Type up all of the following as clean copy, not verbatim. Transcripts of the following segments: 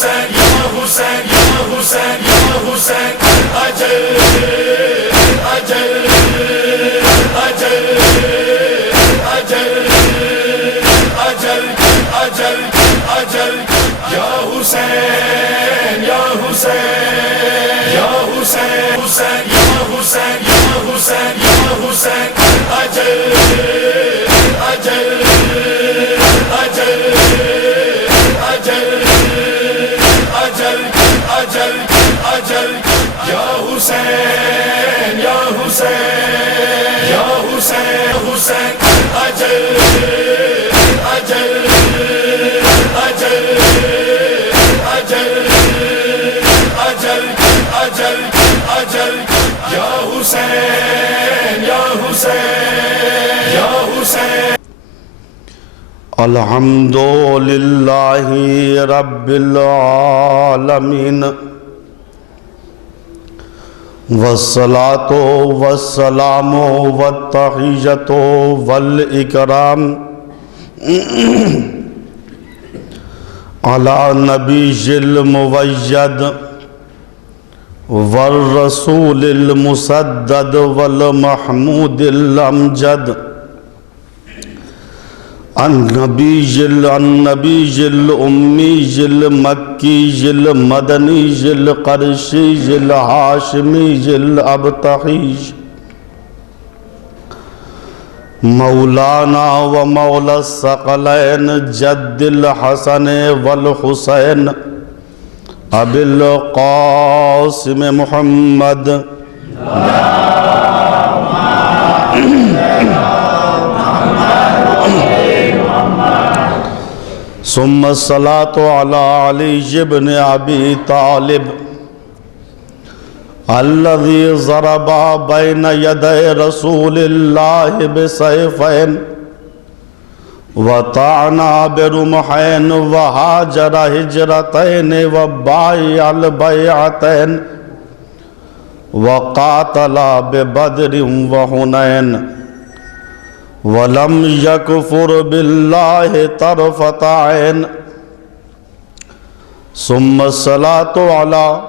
حسین یا حسین یا حسین یا حسین اجل اجل اجل اجل اجل اجل اجل یا حسین یا حسین یا حسین حسین یا حسین یا حسین یا حسین اجل اجل اجل اجل اجل اجل اجل یا حسین یا حسین یا حسین حسین اجل اجل اجل اجل اجل اجل اجل یا حسین یا حسین یا حسین الحمد للہ رب العالمین والصلاة والسلام والتحیۃ والاکرام علی نبی المؤید والرسول المسدد والمحمود الامجد النبی الامی المکی المدنی القرشی الہاشمی الابتحی مولانا و مولا الثقلین جد الحسن والحسین ابی القاسم محمد ثم الصلاة على علي بن أبي طالب الذي ضرب بين يدي رسول الله بسيفين وطعن برمحين وهاجر هجرتين وبايع البيعتين وقاتل ببدر وحنين ولم يكفر بالله طرفة عين ثم الصلاة على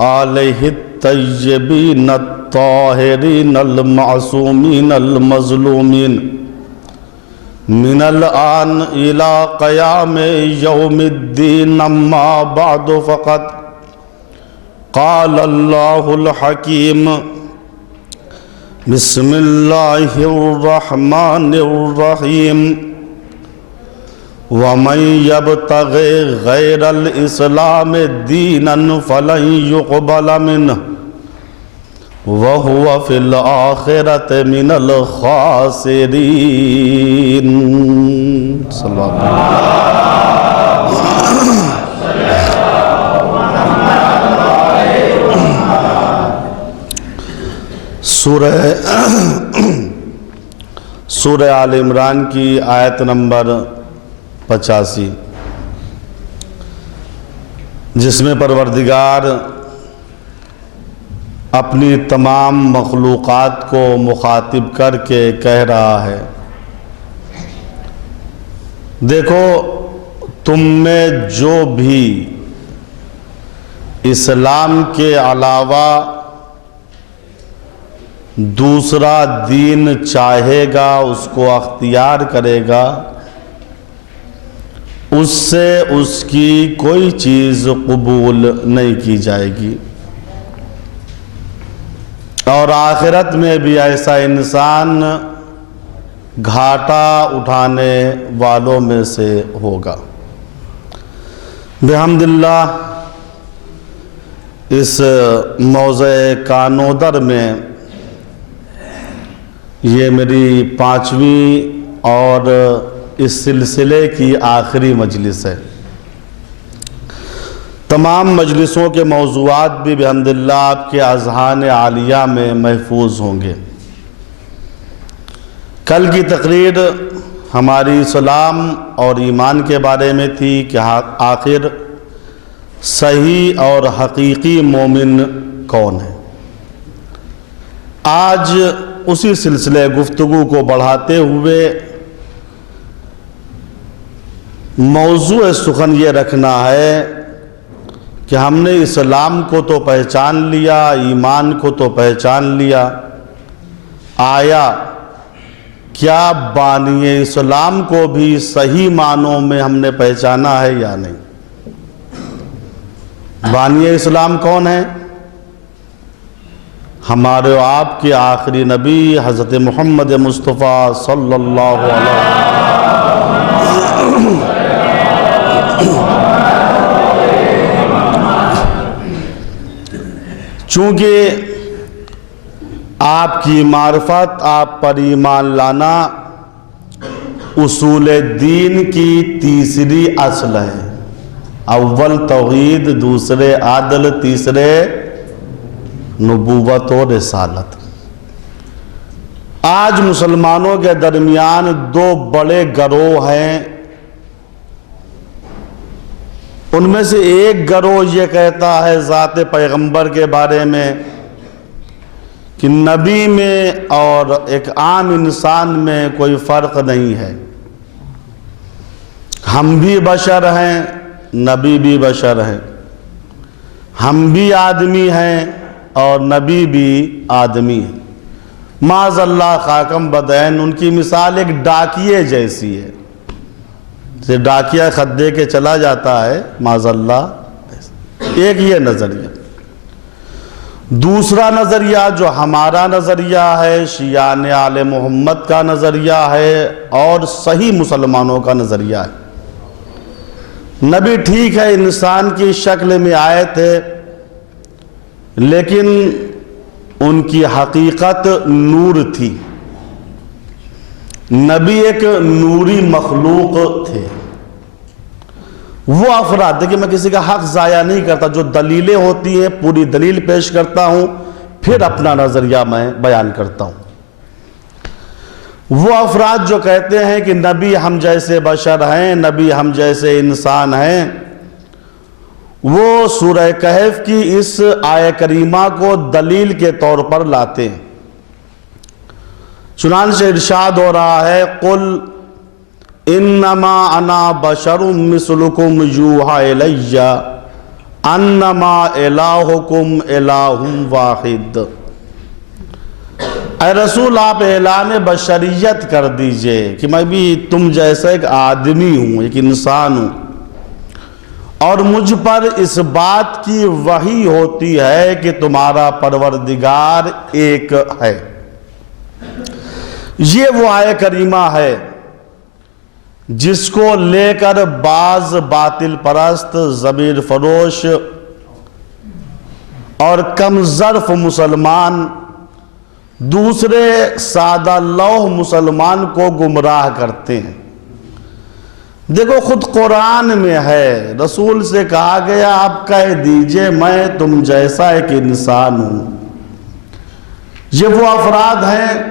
آله الطيبين الطاهرين المعصومين المظلومين من الآن إلى قيام يوم الدين أما بعد فقد قال الله الحكيم بسم اللہ الرحمن الرحیم ومن یبتغ غیر الاسلام دینا فلن یقبل منہ وہو فی الآخرۃ من الخاسرین صلی اللہ علیہ وسلم۔ سورہ آل عمران کی آیت نمبر 85، جس میں پروردگار اپنی تمام مخلوقات کو مخاطب کر کے کہہ رہا ہے، دیکھو تم میں جو بھی اسلام کے علاوہ دوسرا دین چاہے گا، اس کو اختیار کرے گا، اس سے اس کی کوئی چیز قبول نہیں کی جائے گی، اور آخرت میں بھی ایسا انسان گھاٹا اٹھانے والوں میں سے ہوگا۔ بحمداللہ اس موضع کانودر میں یہ میری 5ویں اور اس سلسلے کی آخری مجلس ہے۔ تمام مجلسوں کے موضوعات بھی بحمداللہ آپ کے اذہان عالیہ میں محفوظ ہوں گے۔ کل کی تقریر ہماری اسلام اور ایمان کے بارے میں تھی کہ آخر صحیح اور حقیقی مومن کون ہے۔ آج اسی سلسلے گفتگو کو بڑھاتے ہوئے موضوع سخن یہ رکھنا ہے کہ ہم نے اسلام کو تو پہچان لیا، ایمان کو تو پہچان لیا، آیا کیا بانی اسلام کو بھی صحیح معنوں میں ہم نے پہچانا ہے یا نہیں؟ بانی اسلام کون ہے؟ ہمارے و آپ کے آخری نبی حضرت محمد مصطفیٰ صلی اللہ علیہ وسلم۔ چونکہ آپ کی معرفت، آپ پر ایمان لانا اصول دین کی تیسری اصل ہے۔ اول توحید، دوسرے عدل، تیسرے نبوت و رسالت۔ آج مسلمانوں کے درمیان دو بڑے گروہ ہیں۔ ان میں سے ایک گروہ یہ کہتا ہے ذات پیغمبر کے بارے میں کہ نبی میں اور ایک عام انسان میں کوئی فرق نہیں ہے، ہم بھی بشر ہیں، نبی بھی بشر ہیں، ہم بھی آدمی ہیں اور نبی بھی آدمی ہے۔ معاذ اللہ خاکم بدعین، ان کی مثال ایک ڈاکیے جیسی ہے، جیسے ڈاکیا خط دے کے چلا جاتا ہے، معاذ اللہ۔ ایک یہ نظریہ۔ دوسرا نظریہ جو ہمارا نظریہ ہے، شیعان آل محمد کا نظریہ ہے اور صحیح مسلمانوں کا نظریہ ہے، نبی ٹھیک ہے انسان کی شکل میں آئے تھے، لیکن ان کی حقیقت نور تھی۔ نبی ایک نوری مخلوق تھے۔ وہ افراد، دیکھیں میں کسی کا حق ضائع نہیں کرتا، جو دلیلیں ہوتی ہیں پوری دلیل پیش کرتا ہوں، پھر اپنا نظریہ میں بیان کرتا ہوں۔ وہ افراد جو کہتے ہیں کہ نبی ہم جیسے بشر ہیں، نبی ہم جیسے انسان ہیں، وہ سورہ کہف کی اس آیہ کریمہ کو دلیل کے طور پر لاتے ہیں۔ چنانچہ ارشاد ہو رہا ہے قل انما انا بشر مثلکم یوحی الی انما الہکم الہ واحد۔ اے رسول آپ اعلان بشریت کر دیجئے کہ میں بھی تم جیسا ایک آدمی ہوں، ایک انسان ہوں، اور مجھ پر اس بات کی وحی ہوتی ہے کہ تمہارا پروردگار ایک ہے۔ یہ وہ آیہ کریمہ ہے جس کو لے کر بعض باطل پرست، ضمیر فروش اور کم ظرف مسلمان دوسرے سادہ لوح مسلمان کو گمراہ کرتے ہیں۔ دیکھو خود قرآن میں ہے، رسول سے کہا گیا آپ کہہ دیجئے میں تم جیسا ایک انسان ہوں۔ یہ وہ افراد ہیں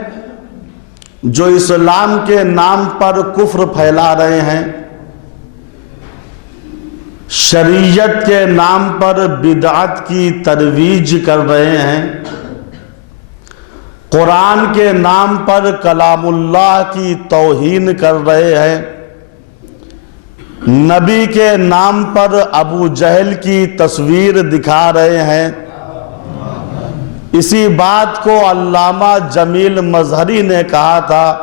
جو اسلام کے نام پر کفر پھیلا رہے ہیں، شریعت کے نام پر بدعت کی ترویج کر رہے ہیں، قرآن کے نام پر کلام اللہ کی توہین کر رہے ہیں، نبی کے نام پر ابو جہل کی تصویر دکھا رہے ہیں۔ اسی بات کو علامہ جمیل مظہری نے کہا تھا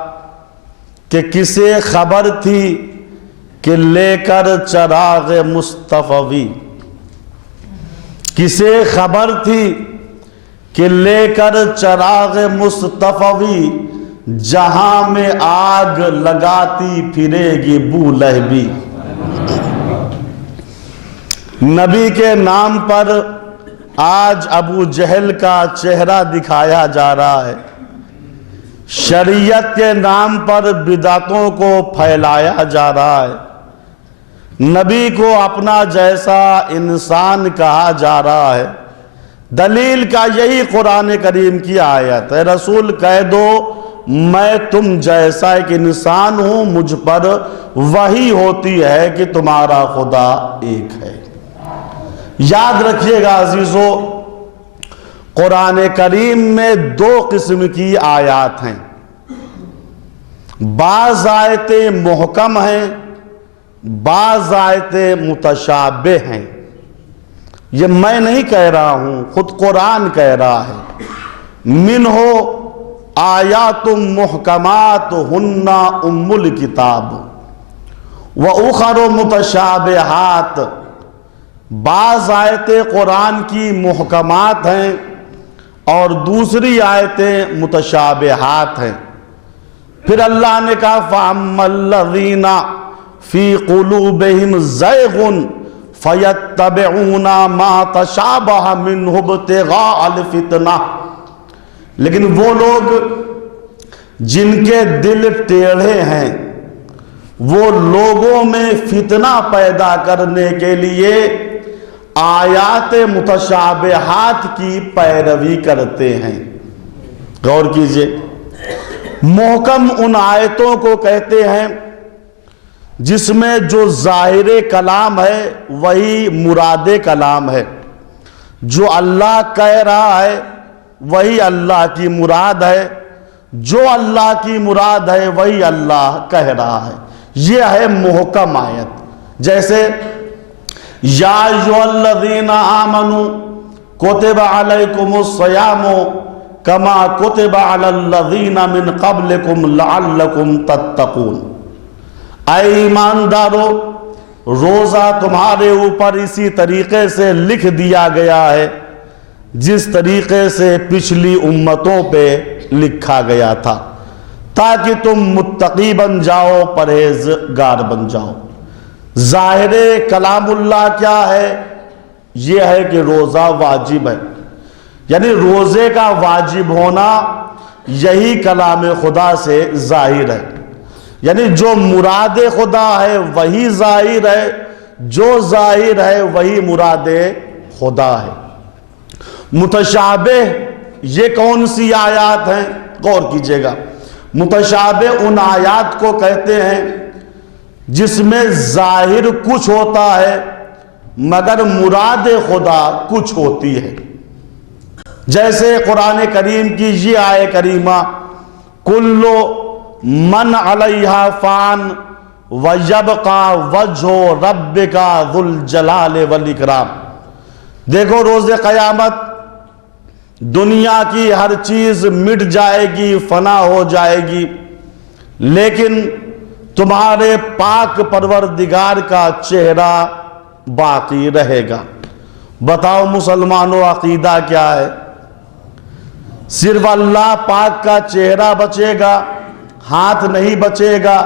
کہ کسے خبر تھی کہ لے کر چراغ مصطفی، کسے خبر تھی کہ لے کر چراغ مصطفی جہاں میں آگ لگاتی پھرے گی بو لہبی۔ نبی کے نام پر آج ابو جہل کا چہرہ دکھایا جا رہا ہے، شریعت کے نام پر بدعتوں کو پھیلایا جا رہا ہے، نبی کو اپنا جیسا انسان کہا جا رہا ہے۔ دلیل کا یہی قرآن کریم کی آیت ہے، رسول کہہ دو میں تم جیسا ایک انسان ہوں، مجھ پر وحی ہوتی ہے کہ تمہارا خدا ایک ہے۔ یاد رکھیے گا عزیزو، قرآن کریم میں دو قسم کی آیات ہیں، بعض آیتیں محکم ہیں، بعض آیتیں متشابہ ہیں، یہ میں نہیں کہہ رہا ہوں، خود قرآن کہہ رہا ہے۔ منہ آیات محکمات ہن ام الکتاب وَأُخَرُ متشابہات، بعض آیتیں قرآن کی محکمات ہیں اور دوسری آیتیں متشابہات ہیں۔ پھر اللہ نے کہا فَأَمَّا الَّذِينَ فِي قُلُوبِهِمْ زَيْغٌ فَيَتَّبِعُونَ مَا تَشَابَهَ مِنْهُ ابْتِغَاءَ الْفِتْنَةِ، لیکن وہ لوگ جن کے دل ٹیڑھے ہیں وہ لوگوں میں فتنہ پیدا کرنے کے لیے آیات متشابہات کی پیروی کرتے ہیں۔ غور کیجئے، محکم ان آیتوں کو کہتے ہیں جس میں جو ظاہر کلام ہے وہی مراد کلام ہے، جو اللہ کہہ رہا ہے وہی اللہ کی مراد ہے، جو اللہ کی مراد ہے وہی اللہ کہہ رہا ہے، یہ ہے محکم آیت۔ جیسے یا ایھا الذین آمنوا کتب علیکم الصیام کما کتب علی الذین من قبلکم لعلکم تتقون، اے ایماندارو روزہ تمہارے اوپر اسی طریقے سے لکھ دیا گیا ہے جس طریقے سے پچھلی امتوں پہ لکھا گیا تھا، تاکہ تم متقی بن جاؤ، پرہیزگار بن جاؤ۔ ظاہر کلام اللہ کیا ہے؟ یہ ہے کہ روزہ واجب ہے، یعنی روزے کا واجب ہونا یہی کلام خدا سے ظاہر ہے، یعنی جو مراد خدا ہے وہی ظاہر ہے، جو ظاہر ہے وہی مراد خدا ہے۔ متشابہ یہ کون سی آیات ہیں؟ غور کیجئے گا، متشابہ ان آیات کو کہتے ہیں جس میں ظاہر کچھ ہوتا ہے مگر مراد خدا کچھ ہوتی ہے۔ جیسے قرآن کریم کی یہ آیہ کریمہ کل من علیہا فان ویبقا وجہ ربک ذو الجلال والاکرام، دیکھو روز قیامت دنیا کی ہر چیز مٹ جائے گی، فنا ہو جائے گی، لیکن تمہارے پاک پروردگار کا چہرہ باقی رہے گا۔ بتاؤ مسلمانوں عقیدہ کیا ہے؟ صرف اللہ پاک کا چہرہ بچے گا، ہاتھ نہیں بچے گا،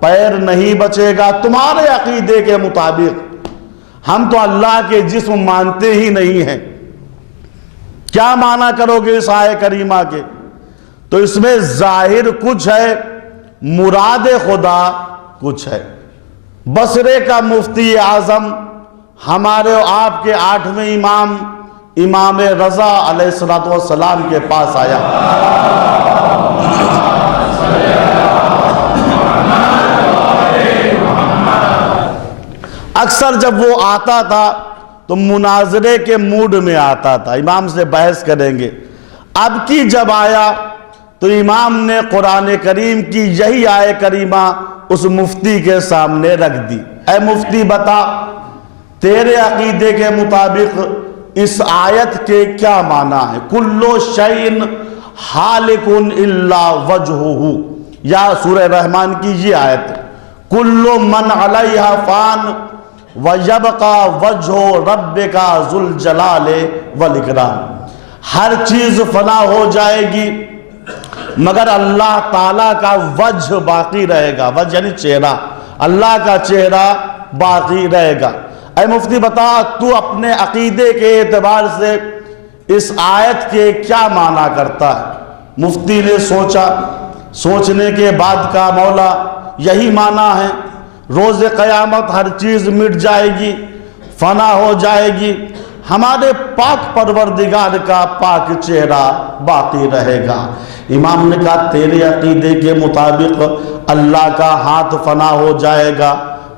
پیر نہیں بچے گا؟ تمہارے عقیدے کے مطابق ہم تو اللہ کے جسم مانتے ہی نہیں ہیں، کیا معنی کرو گے اس آیہ کریمہ کے؟ تو اس میں ظاہر کچھ ہے، مراد خدا کچھ ہے۔ بصرے کا مفتی اعظم ہمارے اور آپ کے 8ویں امام امام رضا علیہ السلام کے پاس آیا، اکثر جب وہ آتا تھا تو مناظرے کے موڈ میں آتا تھا، امام سے بحث کریں گے۔ اب کی جب آیا تو امام نے قرآن کریم کی یہی آیہ کریمہ اس مفتی کے سامنے رکھ دی، اے مفتی بتا تیرے عقیدے کے مطابق اس آیت کے کیا معنی ہے؟ کلو شیء ہالک الا وجہہ، یا سورہ رحمان کی یہ آیت کلو من علیہا فان وَيَبْقَى وَجْهُ رَبِّكَ ذُو الْجَلَالِ وَالْإِكْرَامِ، ہر چیز فنا ہو جائے گی مگر اللہ تعالیٰ کا وجہ باقی رہے گا، وجہ یعنی چہرہ، اللہ کا چہرہ باقی رہے گا۔ اے مفتی بتا تو اپنے عقیدے کے اعتبار سے اس آیت کے کیا معنی کرتا ہے؟ مفتی نے سوچا، سوچنے کے بعد کہا مولا یہی معنی ہے، روز قیامت ہر چیز مٹ جائے گی، فنا ہو جائے گی، ہمارے پاک پروردگار کا پاک چہرہ باقی رہے گا۔ امام نے کہا تیرے عقیدے کے مطابق اللہ کا ہاتھ فنا ہو جائے گا،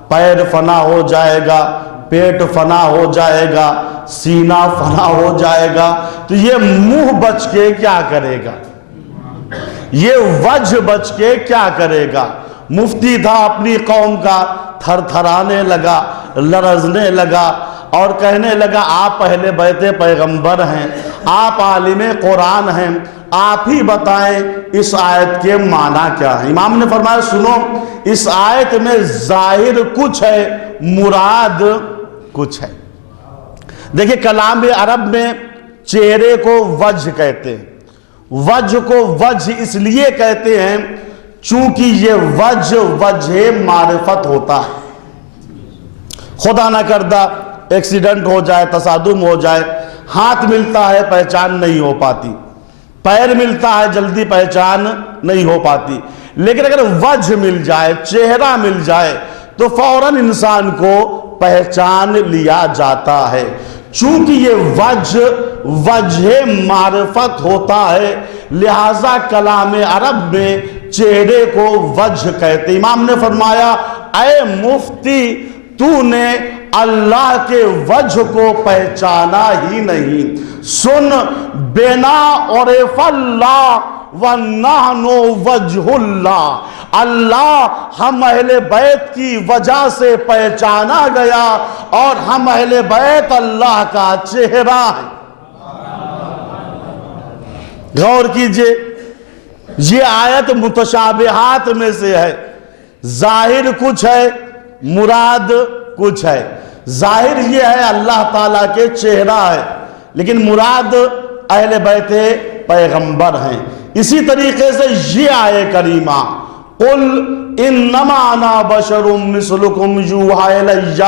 پیر فنا ہو جائے گا، پیٹ فنا ہو جائے گا، سینہ فنا ہو جائے گا، تو یہ منہ بچ کے کیا کرے گا؟ یہ وجہ بچ کے کیا کرے گا؟ مفتی تھا اپنی قوم کا، تھر تھرانے لگا، لرزنے لگا اور کہنے لگا آپ پہلے بیت پیغمبر ہیں، آپ عالم قرآن ہیں، آپ ہی بتائیں اس آیت کے معنی کیا ہے۔ امام نے فرمایا سنو، اس آیت میں ظاہر کچھ ہے، مراد کچھ ہے۔ دیکھیں کلام عرب میں چہرے کو وجہ کہتے ہیں، وجہ کو وجہ اس لیے کہتے ہیں چونکہ یہ وجہ معرفت ہوتا ہے۔ خدا نہ کردہ ایکسیڈنٹ ہو جائے، تصادم ہو جائے، ہاتھ ملتا ہے پہچان نہیں ہو پاتی، پیر ملتا ہے جلدی پہچان نہیں ہو پاتی، لیکن اگر وجہ مل جائے، چہرہ مل جائے تو فوراً انسان کو پہچان لیا جاتا ہے۔ چونکہ یہ وجہ معرفت ہوتا ہے، لہذا کلام عرب میں چہرے کو وجہ کہتے۔ امام نے فرمایا اے مفتی، تو نے اللہ کے وجہ کو پہچانا ہی نہیں۔ سن، بنا عرف اللہ وَنَحْنُ وَجْهُ اللہ، اللہ ہم اہل بیت کی وجہ سے پہچانا گیا اور ہم اہل بیت اللہ کا چہرہ ہے۔ غور کیجئے، یہ آیت متشابہات میں سے ہے، ظاہر کچھ ہے، مراد کچھ ہے۔ ظاہر یہ ہے اللہ تعالیٰ کے چہرہ ہے، لیکن مراد اہل بیت پیغمبر ہیں۔ اسی طریقے سے یہ آیے کریمہ قُلْ إِنَّمَا أَنَا بَشَرٌ مِثْلُكُمْ يُوحَىٰ إِلَيَّ،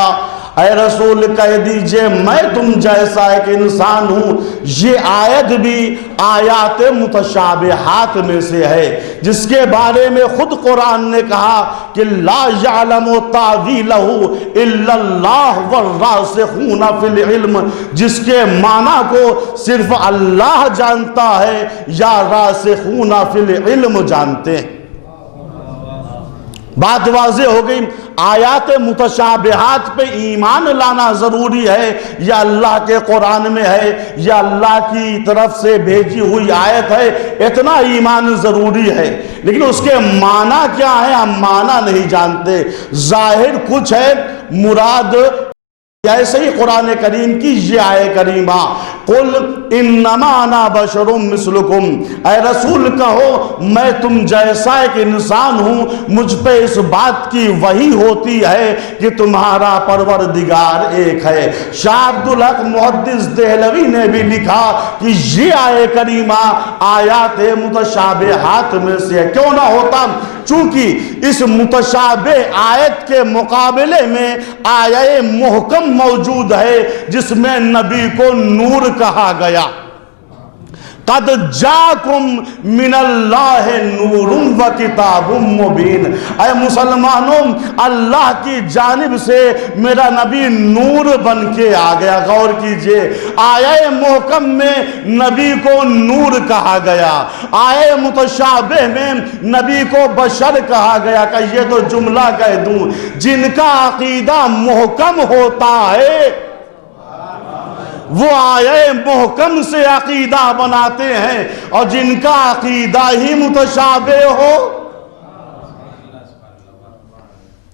اے رسول کہہ دیجئے میں تم جیسا ایک انسان ہوں۔ یہ آیت بھی آیات متشابہات میں سے ہے، جس کے بارے میں خود قرآن نے کہا کہ لا یعلم تاویلہ الا اللہ والراسخون فی العلم، جس کے معنی کو صرف اللہ جانتا ہے یا راسخون فی العلم جانتے ہیں۔ بات واضح ہو گئی، آیات متشابہات پہ ایمان لانا ضروری ہے، یا اللہ کے قرآن میں ہے یا اللہ کی طرف سے بھیجی ہوئی آیت ہے، اتنا ایمان ضروری ہے، لیکن اس کے معنی کیا ہے ہم معنی نہیں جانتے۔ ظاہر کچھ ہے، مراد ایسے ہی قرآن کریم کی یہ آیے کریمہ قُلْ إِنَّمَا أَنَا بَشَرٌ مِثْلُكُمْ، اے رسول کہو میں تم جیسا ایک انسان ہوں، مجھ پہ اس بات کی وحی ہوتی ہے کہ تمہارا پروردگار ایک ہے۔ شاہ عبدالحق محدث دہلوی نے بھی لکھا کہ یہ آیے کریمہ آیات متشابہات میں سے ہے۔ کیوں نہ ہوتا؟ چونکہ اس متشابہ آیت کے مقابلے میں آیہ محکم موجود ہے جس میں نبی کو نور کہا گیا۔ قد جاکم من اللہ نور و کتاب مبین، اے مسلمانوں اللہ کی جانب سے میرا نبی نور بن کے آ گیا۔ غور کیجئے، آیہ محکم میں نبی کو نور کہا گیا، آیہ متشابہ میں نبی کو بشر کہا گیا۔ کہ یہ تو جملہ کہہ دوں، جن کا عقیدہ محکم ہوتا ہے وہ آیہ محکم سے عقیدہ بناتے ہیں، اور جن کا عقیدہ ہی متشابہ ہو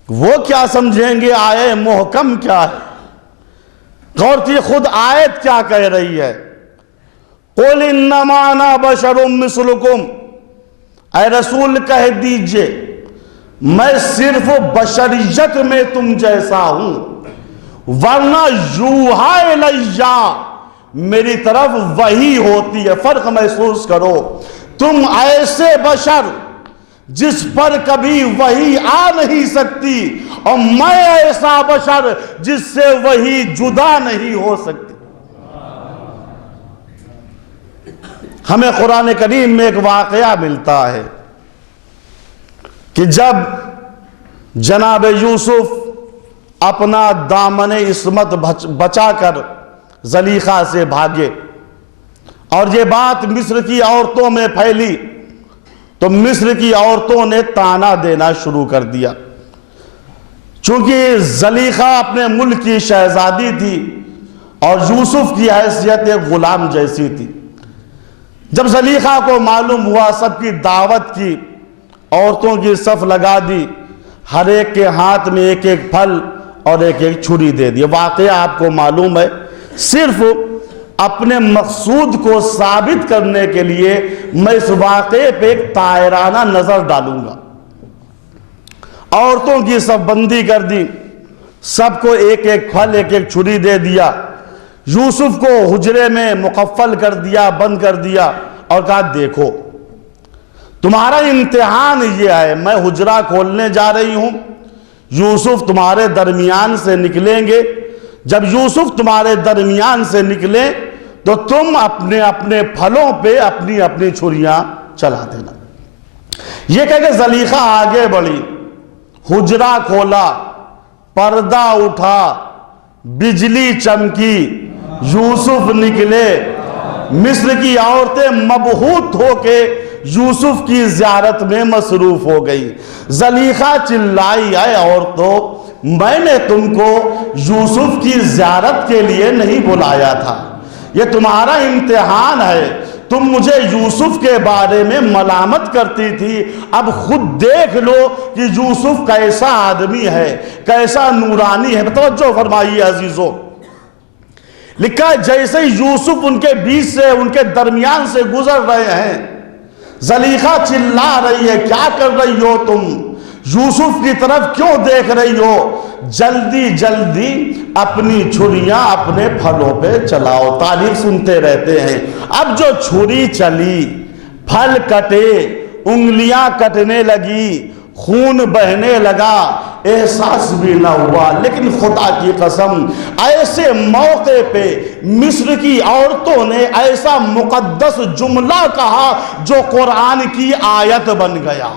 وہ کیا سمجھیں گے آیہ محکم کیا ہے۔ غور کی خود آیت کیا کہہ رہی ہے، قُلْ إِنَّمَا أَنَا بَشَرٌ مِثْلُكُمْ، اے رسول کہہ دیجئے میں صرف بشریت میں تم جیسا ہوں، ورنہ یوحیٰ الیہ، میری طرف وحی ہوتی ہے۔ فرق محسوس کرو، تم ایسے بشر جس پر کبھی وحی آ نہیں سکتی، اور میں ایسا بشر جس سے وحی جدا نہیں ہو سکتی۔ ہمیں قرآن کریم میں ایک واقعہ ملتا ہے کہ جب جناب یوسف اپنا دامن عصمت بچا کر زلیخا سے بھاگے اور یہ بات مصر کی عورتوں میں پھیلی تو مصر کی عورتوں نے تانا دینا شروع کر دیا، چونکہ زلیخا اپنے ملک کی شہزادی تھی اور یوسف کی حیثیت ایک غلام جیسی تھی۔ جب زلیخا کو معلوم ہوا، سب کی دعوت کی عورتوں کی صف لگا دی، ہر ایک کے ہاتھ میں ایک ایک پھل اور ایک ایک چھری دے دی۔ واقعہ آپ کو معلوم ہے، صرف اپنے مقصود کو ثابت کرنے کے لیے میں اس واقعے پہ ایک طائرانہ نظر ڈالوں گا۔ عورتوں کی صف بندی کر دی، سب کو ایک ایک پھل ایک ایک چھری دے دیا، یوسف کو حجرے میں مقفل کر دیا، بند کر دیا اور کہا دیکھو تمہارا امتحان یہ ہے، میں حجرہ کھولنے جا رہی ہوں، یوسف تمہارے درمیان سے نکلیں گے، جب یوسف تمہارے درمیان سے نکلیں تو تم اپنے اپنے پھلوں پہ اپنی اپنی چھریاں چلا دینا۔ یہ کہہ کہ زلیخا آگے بڑھی، حجرہ کھولا، پردہ اٹھا، بجلی چمکی، یوسف نکلے، مصر کی عورتیں مبہوت ہو کے یوسف کی زیارت میں مصروف ہو گئی۔ زلیخا چلائی، اے عورتوں، میں نے تم کو یوسف کی زیارت کے لیے نہیں بلایا تھا، یہ تمہارا امتحان ہے، تم مجھے یوسف کے بارے میں ملامت کرتی تھی، اب خود دیکھ لو کہ یوسف کیسا آدمی ہے، کیسا نورانی ہے۔ توجہ فرمائیے عزیزو، لکھا ہے جیسے یوسف ان کے بیچ سے، ان کے درمیان سے گزر رہے ہیں، زلیخا چلا رہی ہے، کیا کر رہی ہو تم؟ یوسف کی طرف کیوں دیکھ رہی ہو؟ جلدی جلدی اپنی چھریاں اپنے پھلوں پہ چلاؤ۔ تاریخ سنتے رہتے ہیں، اب جو چھری چلی، پھل کٹے، انگلیاں کٹنے لگی، خون بہنے لگا، احساس بھی نہ ہوا، لیکن خدا کی قسم ایسے موقع پہ مصر کی عورتوں نے ایسا مقدس جملہ کہا جو قرآن کی آیت بن گیا۔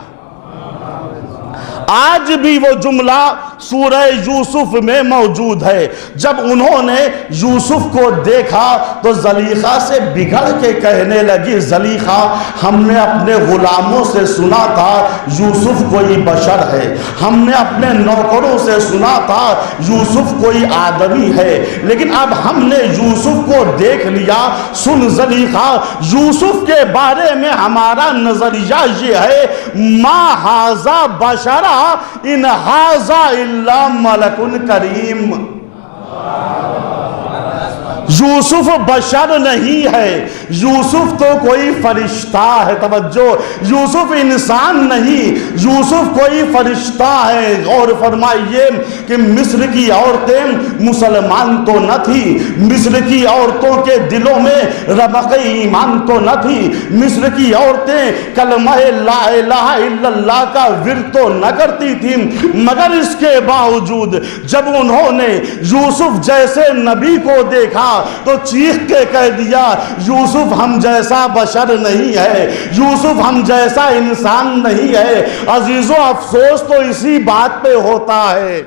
آج بھی وہ جملہ سورہ یوسف میں موجود ہے۔ جب انہوں نے یوسف کو دیکھا تو زلیخا سے بگڑ کے کہنے لگی، زلیخا ہم نے اپنے غلاموں سے سنا تھا یوسف کوئی بشر ہے، ہم نے اپنے نوکروں سے سنا تھا یوسف کوئی آدمی ہے، لیکن اب ہم نے یوسف کو دیکھ لیا۔ سن زلیخا، یوسف کے بارے میں ہمارا نظریہ یہ ہے، ما ھذا بشرا ان ھذا الا ملک کریم، یوسف بشر نہیں ہے، یوسف تو کوئی فرشتہ ہے۔ توجہ، یوسف انسان نہیں، یوسف کوئی فرشتہ ہے۔ غور فرمائیے کہ مصر کی عورتیں مسلمان تو نہ تھی، مصر کی عورتوں کے دلوں میں رمق ایمان تو نہ تھی، مصر کی عورتیں کلمہ لا الہ الا اللہ کا ورد تو نہ کرتی تھیں، مگر اس کے باوجود جب انہوں نے یوسف جیسے نبی کو دیکھا تو چیخ کے کہہ دیا، یوسف ہم جیسا بشر نہیں ہے، یوسف ہم جیسا انسان نہیں ہے۔ عزیزو، افسوس تو اسی بات پہ ہوتا ہے،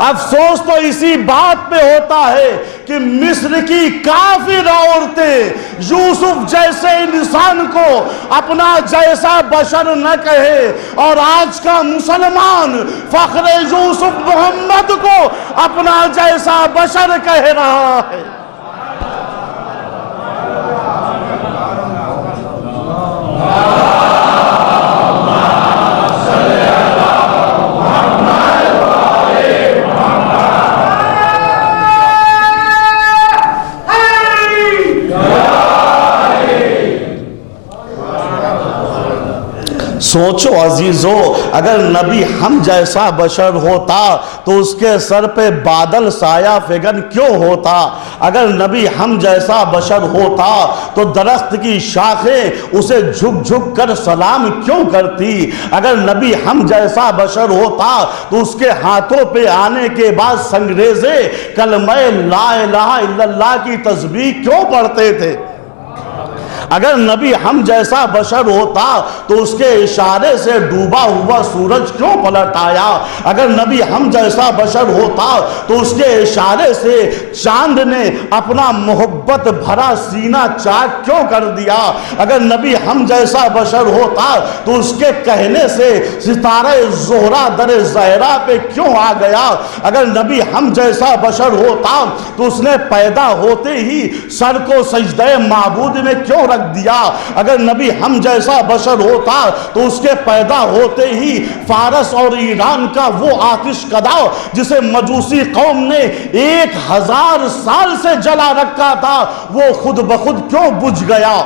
افسوس تو اسی بات پہ ہوتا ہے کہ مصر کی کافر عورتیں یوسف جیسے انسان کو اپنا جیسا بشر نہ کہے، اور آج کا مسلمان فخر یوسف محمد کو اپنا جیسا بشر کہہ رہا ہے۔ سوچو عزیزو، اگر نبی ہم جیسا بشر ہوتا تو اس کے سر پہ بادل سایہ فگن کیوں ہوتا؟ اگر نبی ہم جیسا بشر ہوتا تو درخت کی شاخیں اسے جھک جھک کر سلام کیوں کرتی؟ اگر نبی ہم جیسا بشر ہوتا تو اس کے ہاتھوں پہ آنے کے بعد سنگریزے کلمہ لا الہ الا اللہ کی تسبیح کیوں پڑھتے تھے؟ اگر نبی ہم جیسا بشر ہوتا تو اس کے اشارے سے ڈوبا ہوا سورج کیوں پلٹ آیا؟ اگر نبی ہم جیسا بشر ہوتا تو اس کے اشارے سے چاند نے اپنا محبت بھرا سینہ چاک کیوں کر دیا؟ اگر نبی ہم جیسا بشر ہوتا تو اس کے کہنے سے ستارہ زہرہ در زہرہ پہ کیوں آ گیا؟ اگر نبی ہم جیسا بشر ہوتا تو اس نے پیدا ہوتے ہی سر کو سجدہ معبود میں کیوں رکھ رکھ دیا۔ اگر نبی ہم جیسا بشر ہوتا تو اس کے پیدا ہوتے ہی فارس اور ایران کا وہ آتش کدا جسے مجوسی قوم نے 1000 سال سے جلا رکھا تھا، وہ خود بخود کیوں بجھ گیا؟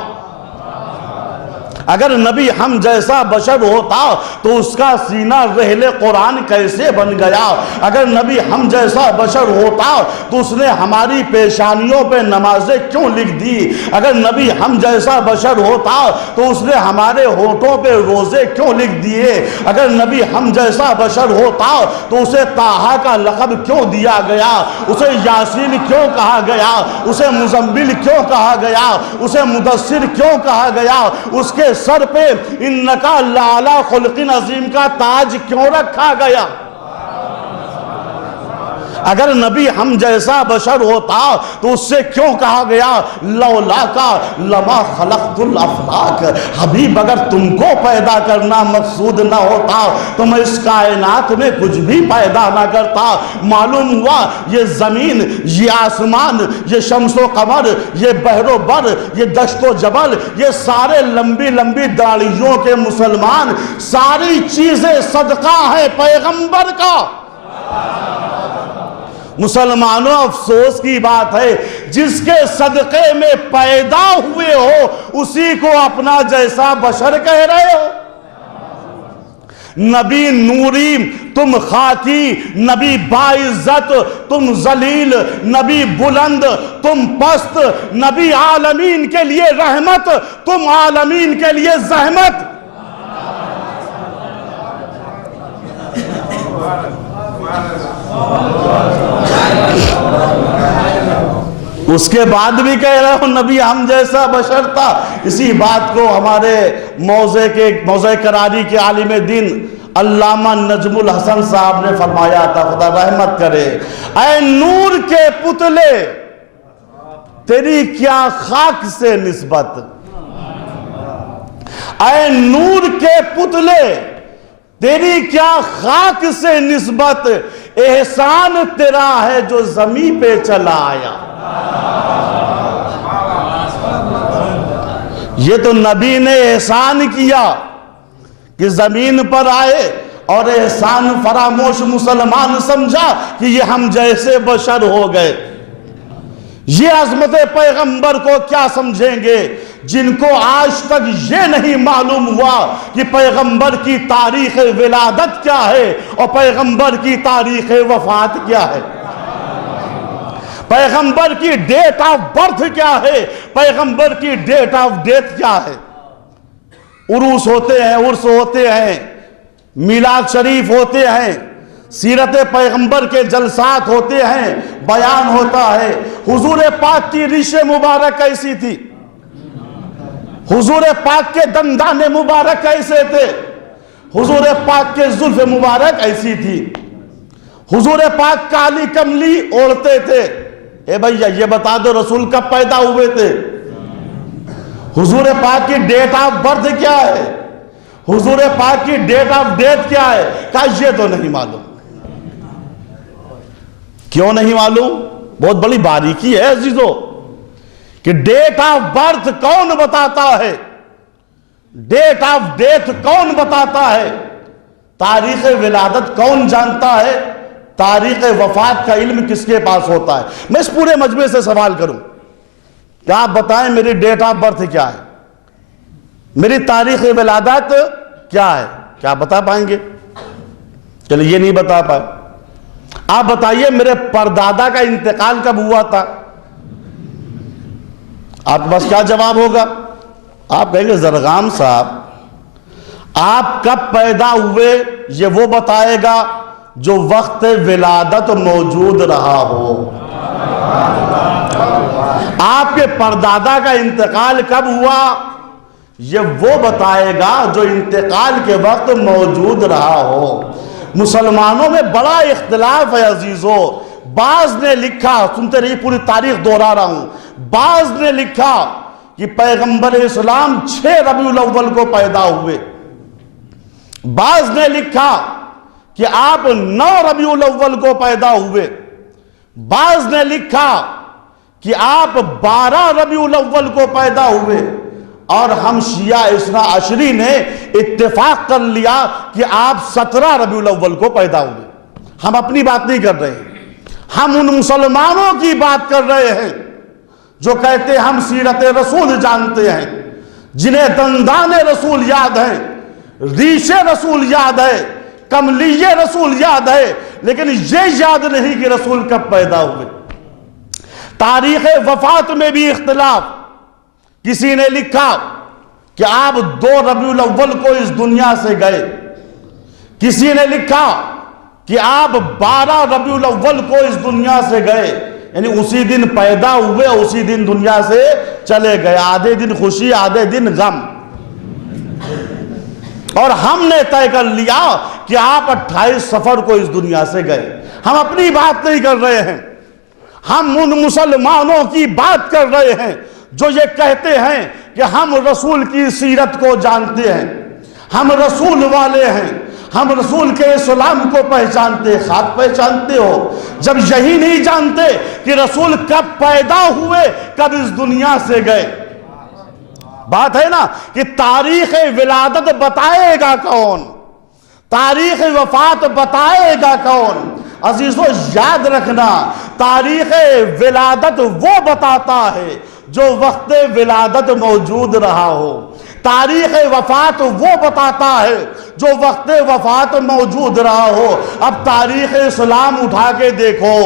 اگر نبی ہم جیسا بشر ہوتا تو اس کا سینہ رحل قرآن کیسے بن گیا؟ اگر نبی ہم جیسا بشر ہوتا تو اس نے ہماری پیشانیوں پہ نمازیں کیوں لکھ دی؟ اگر نبی ہم جیسا بشر ہوتا تو اس نے ہمارے ہونٹوں پہ روزے کیوں لکھ دیے؟ اگر نبی ہم جیسا بشر ہوتا تو اسے طٰہٰ کا لقب کیوں دیا گیا؟ اسے یاسین کیوں کہا گیا؟ اسے مزمل کیوں کہا گیا؟ اسے مدثر کیوں کہا گیا؟ اس کے سر پہ انکا لعلی خلق عظیم کا تاج کیوں رکھا گیا؟ اگر نبی ہم جیسا بشر ہوتا تو اس سے کیوں کہا گیا لولا کا لما خلقت الافلاک؟ حبیب اگر تم کو پیدا کرنا مقصود نہ ہوتا تو میں اس کائنات میں کچھ بھی پیدا نہ کرتا۔ معلوم ہوا یہ زمین، یہ آسمان، یہ شمس و قمر، یہ بحر و بر، یہ دشت و جبل، یہ سارے لمبی لمبی داڑھیوں کے مسلمان، ساری چیزیں صدقہ ہیں پیغمبر کا۔ مسلمانوں افسوس کی بات ہے جس کے صدقے میں پیدا ہوئے ہو اسی کو اپنا جیسا بشر کہہ رہے ہو۔ نبی نوری تم خاکی، نبی باعزت تم ذلیل، نبی بلند تم پست، نبی عالمین کے لیے رحمت تم عالمین کے لیے زحمت۔ اس کے بعد بھی کہہ رہے ہو نبی ہم جیسا بشر تھا۔ اسی بات کو ہمارے موضع قراری کے عالم دین علامہ نجم الحسن صاحب نے فرمایا تھا، خدا رحمت کرے، اے نور کے پتلے تیری کیا خاک سے نسبت، اے نور کے پتلے تیری کیا خاک سے نسبت، احسان تیرا ہے جو زمین پہ چلا آیا۔ یہ تو نبی نے احسان کیا کہ زمین پر آئے اور احسان فراموش مسلمان سمجھا کہ یہ ہم جیسے بشر ہو گئے۔ یہ عظمت پیغمبر کو کیا سمجھیں گے جن کو آج تک یہ نہیں معلوم ہوا کہ پیغمبر کی تاریخ ولادت کیا ہے اور پیغمبر کی تاریخ وفات کیا ہے، پیغمبر کی ڈیٹ آف برتھ کیا ہے، پیغمبر کی ڈیٹ آف ڈیتھ کیا ہے۔ عروس ہوتے ہیں، عرس ہوتے ہیں، میلاد شریف ہوتے ہیں، سیرت پیغمبر کے جلسات ہوتے ہیں، بیان ہوتا ہے۔ حضور پاک کی ریش مبارک کیسی تھی؟ حضور پاک کے دندان مبارک کیسے تھے؟ حضور پاک کے زلف مبارک ایسی تھی۔ حضور پاک کالی کملی اوڑھتے تھے۔ اے بھائیہ یہ بتا دو رسول کب پیدا ہوئے تھے؟ حضور پاک کی ڈیٹ آف برتھ کیا ہے؟ حضور پاک کی ڈیٹ آف ڈیتھ کیا ہے؟ کہا یہ تو نہیں معلوم۔ کیوں نہیں معلوم؟ بہت بڑی باریکی ہے عزیزو کہ ڈیٹ آف برتھ کون بتاتا ہے، ڈیٹ آف ڈیتھ کون بتاتا ہے، تاریخ ولادت کون جانتا ہے، تاریخ وفات کا علم کس کے پاس ہوتا ہے؟ میں اس پورے مجمع سے سوال کروں کہ آپ بتائیں میری ڈیٹ آف برتھ کیا ہے، میری تاریخ ولادت کیا ہے؟ کیا بتا پائیں گے؟ چلیے یہ نہیں بتا پائے۔ آپ بتائیے میرے پردادا کا انتقال کب ہوا تھا؟ آپ کے پاس کیا جواب ہوگا؟ آپ کہیں گے زرغام صاحب آپ کب پیدا ہوئے یہ وہ بتائے گا جو وقت ولادت موجود رہا ہو۔ آپ کے پردادا کا انتقال کب ہوا یہ وہ بتائے گا جو انتقال کے وقت موجود رہا ہو۔ مسلمانوں میں بڑا اختلاف ہے عزیزو، بعض نے لکھا، سنتے رہی پوری تاریخ دوہرا رہا ہوں، بعض نے لکھا کہ پیغمبر اسلام 6 ربیع الاول کو پیدا ہوئے، بعض نے لکھا کہ آپ 9 ربیع الاول کو پیدا ہوئے، بعض نے لکھا کہ آپ 12 ربیع الاول کو پیدا ہوئے، اور ہم شیعہ اثنا عشری نے اتفاق کر لیا کہ آپ 17 ربیع الاول کو پیدا ہوئے. ہم اپنی بات نہیں کر رہے ہیں، ہم ان مسلمانوں کی بات کر رہے ہیں جو کہتے ہیں ہم سیرت رسول جانتے ہیں، جنہیں دندان رسول یاد ہیں، ریش رسول یاد ہے، کملی رسول یاد ہے، لیکن یہ یاد نہیں کہ رسول کب پیدا ہوئے. تاریخ وفات میں بھی اختلاف. کسی نے لکھا کہ آپ 2 ربیع الاول کو اس دنیا سے گئے، کسی نے لکھا کہ آپ 12 ربیع الاول کو اس دنیا سے گئے، یعنی اسی دن پیدا ہوئے اسی دن دنیا سے چلے گئے. آدھے دن خوشی آدھے دن غم. اور ہم نے طے کر لیا کہ آپ 28 صفر کو اس دنیا سے گئے. ہم اپنی بات نہیں کر رہے ہیں، ہم ان مسلمانوں کی بات کر رہے ہیں جو یہ کہتے ہیں کہ ہم رسول کی سیرت کو جانتے ہیں، ہم رسول والے ہیں، ہم رسول کے اسلام کو پہچانتے. خاک پہچانتے ہو جب یہی نہیں جانتے کہ رسول کب پیدا ہوئے کب اس دنیا سے گئے. بات ہے نا کہ تاریخ ولادت بتائے گا کون، تاریخ وفات بتائے گا کون. عزیزو یاد رکھنا، تاریخ ولادت وہ بتاتا ہے جو وقت ولادت موجود رہا ہو، تاریخ وفات وہ بتاتا ہے جو وقت وفات موجود رہا ہو. اب تاریخ اسلام اٹھا کے دیکھو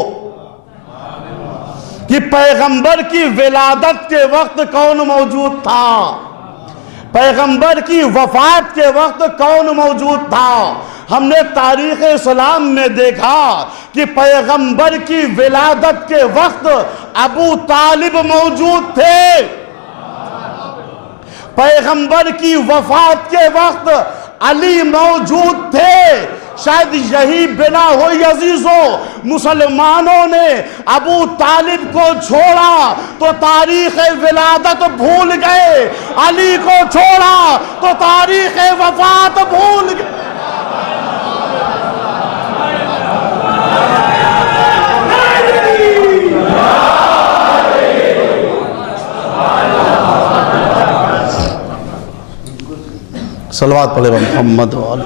کہ پیغمبر کی ولادت کے وقت کون موجود تھا، پیغمبر کی وفات کے وقت کون موجود تھا. ہم نے تاریخ اسلام میں دیکھا کہ پیغمبر کی ولادت کے وقت ابو طالب موجود تھے، پیغمبر کی وفات کے وقت علی موجود تھے. شاید یہی بنا ہوئی عزیزو مسلمانوں نے ابو طالب کو چھوڑا تو تاریخ ولادت بھول گئے، علی کو چھوڑا تو تاریخ وفات بھول گئے. صلوات پڑھے محمد وآلہ.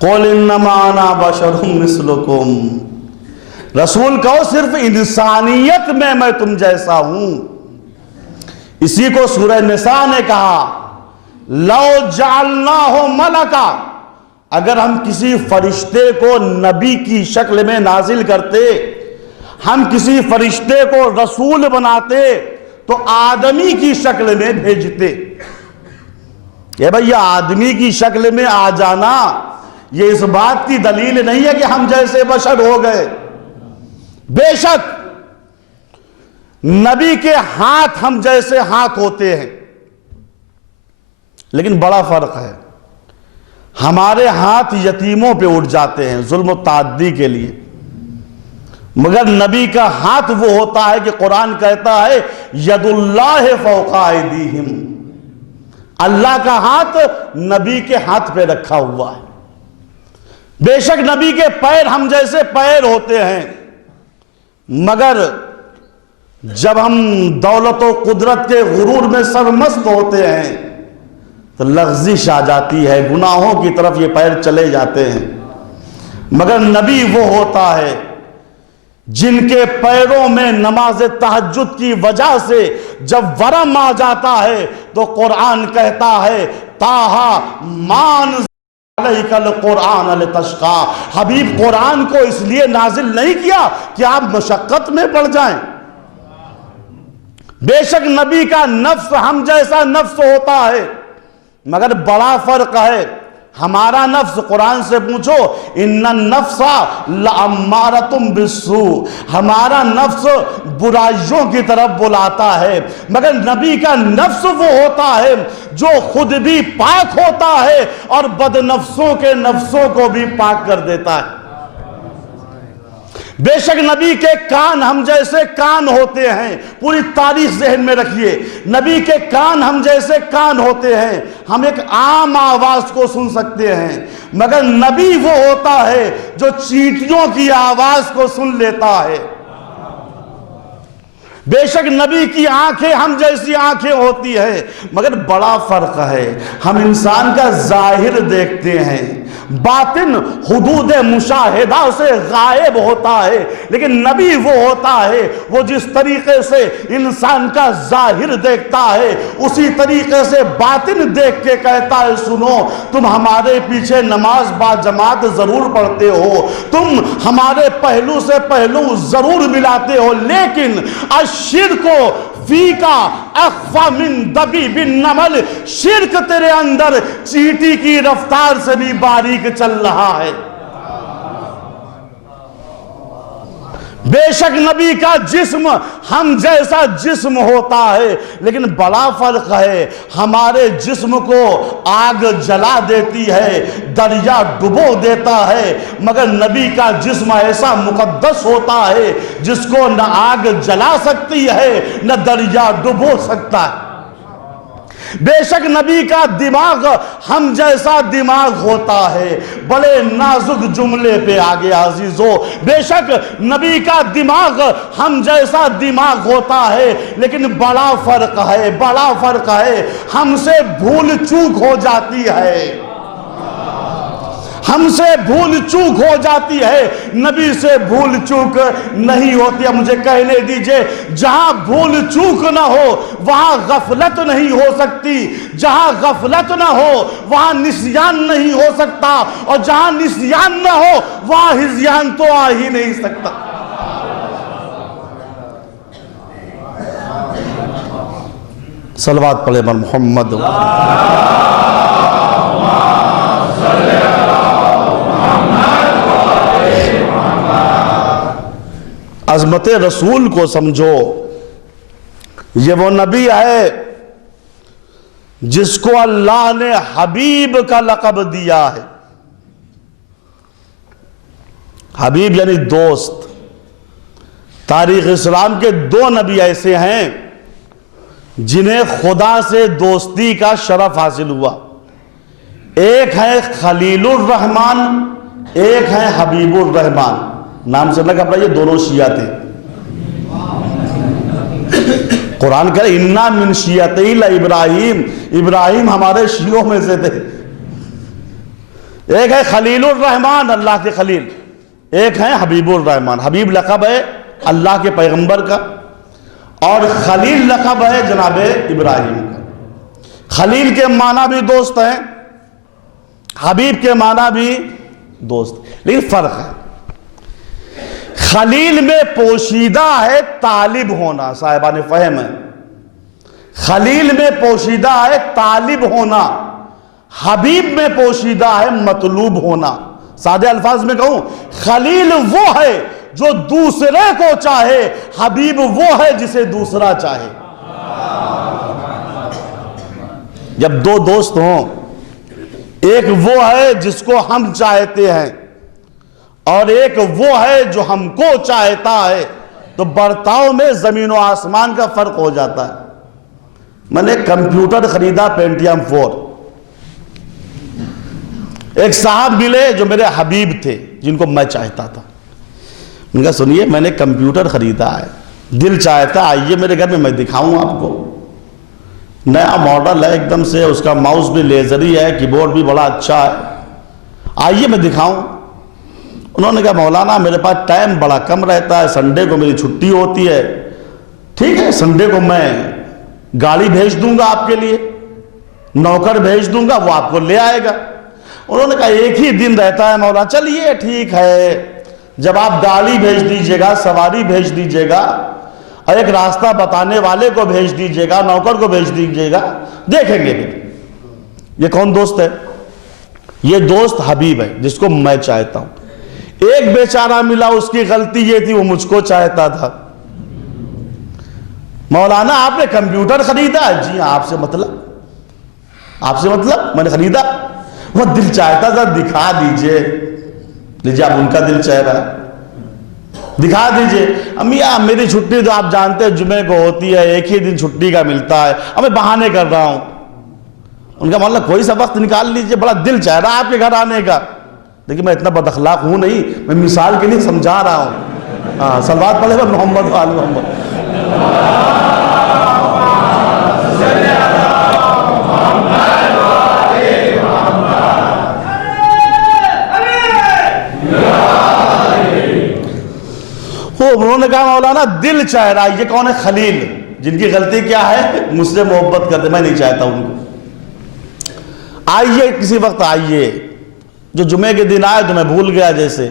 قُلْ إِنَّمَا أَنَا بَشَرٌ مِثْلُكُمْ. رسول کہو صرف انسانیت میں تم جیسا ہوں. اسی کو سورہ نساء نے کہا لَوْ جَعَلْنَاهُ مَلَكًا، اگر ہم کسی فرشتے کو نبی کی شکل میں نازل کرتے، ہم کسی فرشتے کو رسول بناتے تو آدمی کی شکل میں بھیجتے. یہ بھئی آدمی کی شکل میں آ جانا یہ اس بات کی دلیل نہیں ہے کہ ہم جیسے بشر ہو گئے. بے شک نبی کے ہاتھ ہم جیسے ہاتھ ہوتے ہیں، لیکن بڑا فرق ہے. ہمارے ہاتھ یتیموں پہ اٹھ جاتے ہیں ظلم و تعدی کے لیے، مگر نبی کا ہاتھ وہ ہوتا ہے کہ قرآن کہتا ہے ید اللہ فوق ایدیہم، اللہ کا ہاتھ نبی کے ہاتھ پہ رکھا ہوا ہے. بے شک نبی کے پیر ہم جیسے پیر ہوتے ہیں، مگر جب ہم دولت و قدرت کے غرور میں سرمست ہوتے ہیں تو لغزش آ جاتی ہے، گناہوں کی طرف یہ پیر چلے جاتے ہیں. مگر نبی وہ ہوتا ہے جن کے پیروں میں نماز تہجد کی وجہ سے جب ورم آ جاتا ہے تو قرآن کہتا ہے تاہا مان علیک القرآن لتشقا. حبیب قرآن کو اس لیے نازل نہیں کیا کہ آپ مشقت میں پڑ جائیں. بے شک نبی کا نفس ہم جیسا نفس ہوتا ہے، مگر بڑا فرق ہے. ہمارا نفس قرآن سے پوچھو ان النفس لامارۃ بالسوء، ہمارا نفس برائیوں کی طرف بلاتا ہے، مگر نبی کا نفس وہ ہوتا ہے جو خود بھی پاک ہوتا ہے اور بد نفسوں کے نفسوں کو بھی پاک کر دیتا ہے. بے شک نبی کے کان ہم جیسے کان ہوتے ہیں، پوری تاریخ ذہن میں رکھیے، نبی کے کان ہم جیسے کان ہوتے ہیں، ہم ایک عام آواز کو سن سکتے ہیں، مگر نبی وہ ہوتا ہے جو چیونٹیوں کی آواز کو سن لیتا ہے۔ بے شک نبی کی آنکھیں ہم جیسی آنکھیں ہوتی ہیں، مگر بڑا فرق ہے، ہم انسان کا ظاہر دیکھتے ہیں، باطن حدود مشاہدہ سے غائب ہوتا ہے، لیکن نبی وہ ہوتا ہے وہ جس طریقے سے انسان کا ظاہر دیکھتا ہے اسی طریقے سے باطن دیکھ کے کہتا ہے سنو تم ہمارے پیچھے نماز با جماعت ضرور پڑھتے ہو، تم ہمارے پہلو سے پہلو ضرور ملاتے ہو، لیکن الشرک فیکا اخفا من دبیب النمل، شرک تیرے اندر چیٹی کی رفتار سے بھی باریک چل رہا ہے۔ بے شک نبی کا جسم ہم جیسا جسم ہوتا ہے، لیکن بڑا فرق ہے، ہمارے جسم کو آگ جلا دیتی ہے، دریا ڈبو دیتا ہے، مگر نبی کا جسم ایسا مقدس ہوتا ہے جس کو نہ آگ جلا سکتی ہے نہ دریا ڈبو سکتا ہے۔ بے شک نبی کا دماغ ہم جیسا دماغ ہوتا ہے، بڑے نازک جملے پہ آگے عزیزو، بے شک نبی کا دماغ ہم جیسا دماغ ہوتا ہے، لیکن بڑا فرق ہے، ہم سے بھول چوک ہو جاتی ہے، ہم سے بھول چوک ہو جاتی ہے، نبی سے بھول چوک نہیں ہوتی۔ مجھے کہنے دیجئے، جہاں بھول چوک نہ ہو وہاں غفلت نہیں ہو سکتی، جہاں غفلت نہ ہو وہاں نسیان نہیں ہو سکتا، اور جہاں نسیان نہ ہو وہاں ہذیان تو آ ہی نہیں سکتا۔ صلوات پڑھے بر محمد۔ عظمت رسول کو سمجھو، یہ وہ نبی ہے جس کو اللہ نے حبیب کا لقب دیا ہے۔ حبیب یعنی دوست۔ تاریخ اسلام کے دو نبی ایسے ہیں جنہیں خدا سے دوستی کا شرف حاصل ہوا، ایک ہے خلیل الرحمن، ایک ہے حبیب الرحمن۔ نام سے نہ گھبرائیے، یہ دونوں شیعہ تھے۔ قرآن کہہ رہے اِنَّا مِن شِیَّتِهِ لَإِبْرَاہِیم، ابراہیم ہمارے شیعوں میں سے تھے۔ ایک ہے خلیل الرحمن، اللہ کے خلیل، ایک ہے حبیب الرحمن۔ حبیب لقب ہے اللہ کے پیغمبر کا، اور خلیل لقب ہے جناب ابراہیم کا۔ خلیل کے معنی بھی دوست ہیں، حبیب کے معنی بھی دوست، لیکن فرق ہے۔ خلیل میں پوشیدہ ہے طالب ہونا، صاحبان فہم ہے، خلیل میں پوشیدہ ہے طالب ہونا، حبیب میں پوشیدہ ہے مطلوب ہونا۔ سادے الفاظ میں کہوں، خلیل وہ ہے جو دوسرے کو چاہے، حبیب وہ ہے جسے دوسرا چاہے۔ جب دو دوست ہوں، ایک وہ ہے جس کو ہم چاہتے ہیں اور ایک وہ ہے جو ہم کو چاہتا ہے، تو برتاؤ میں زمین و آسمان کا فرق ہو جاتا ہے۔ میں نے کمپیوٹر خریدا پینٹیم 4، ایک صاحب ملے جو میرے حبیب تھے جن کو میں چاہتا تھا۔ ان کا سنیے میں نے کمپیوٹر خریدا ہے، دل چاہتا آئیے میرے گھر میں دکھاؤں آپ کو، نیا ماڈل ہے ایک دم سے، اس کا ماؤس بھی لیزری ہے، کی بورڈ بھی بڑا اچھا ہے، آئیے میں دکھاؤں۔ انہوں نے کہا مولانا میرے پاس ٹائم بڑا کم رہتا ہے، سنڈے کو میری چھٹی ہوتی ہے، ٹھیک ہے سنڈے کو میں گاڑی بھیج دوں گا آپ کے لیے، نوکر بھیج دوں گا، وہ آپ کو لے آئے گا۔ انہوں نے کہا ایک ہی دن رہتا ہے مولانا، چلیے ٹھیک ہے، جب آپ گاڑی بھیج دیجئے گا، سواری بھیج دیجئے گا، اور ایک راستہ بتانے والے کو بھیج دیجئے گا، نوکر کو بھیج دیجئے گا، دیکھیں گے۔ یہ کون دوست ہے؟ یہ دوست حبیب ہے جس کو میں چاہتا ہوں۔ ایک بیچارہ ملا، اس کی غلطی یہ تھی وہ مجھ کو چاہتا تھا۔ مولانا آپ نے کمپیوٹر خریدا؟ جی ہاں، آپ سے مطلب میں نے خریدا، وہ دل چاہتا تھا، دکھا دیجئے۔ لیجئے اب ان کا دل چاہ رہا ہے، دکھا دیجئے. میاں میری چھٹی تو آپ جانتے ہیں جمعے کو ہوتی ہے, ایک ہی دن چھٹی کا ملتا ہے, اب میں بہانے کر رہا ہوں. ان کا مولانا کوئی سا وقت نکال لیجئے, بڑا دل چاہ رہا ہے آپ کے گھر آنے کا. لیکن میں اتنا بد اخلاق ہوں نہیں, میں مثال کے لیے سمجھا رہا ہوں. صلوات پڑھے محمد و آل محمد. انہوں نے کہا مولانا دل چاہ رہا. یہ کون ہے؟ خلیل, جن کی غلطی کیا ہے؟ مجھ سے محبت کرتے, میں نہیں چاہتا ان کو. آئیے کسی وقت آئیے. جو جمعے کے دن آئے تو میں بھول گیا جیسے.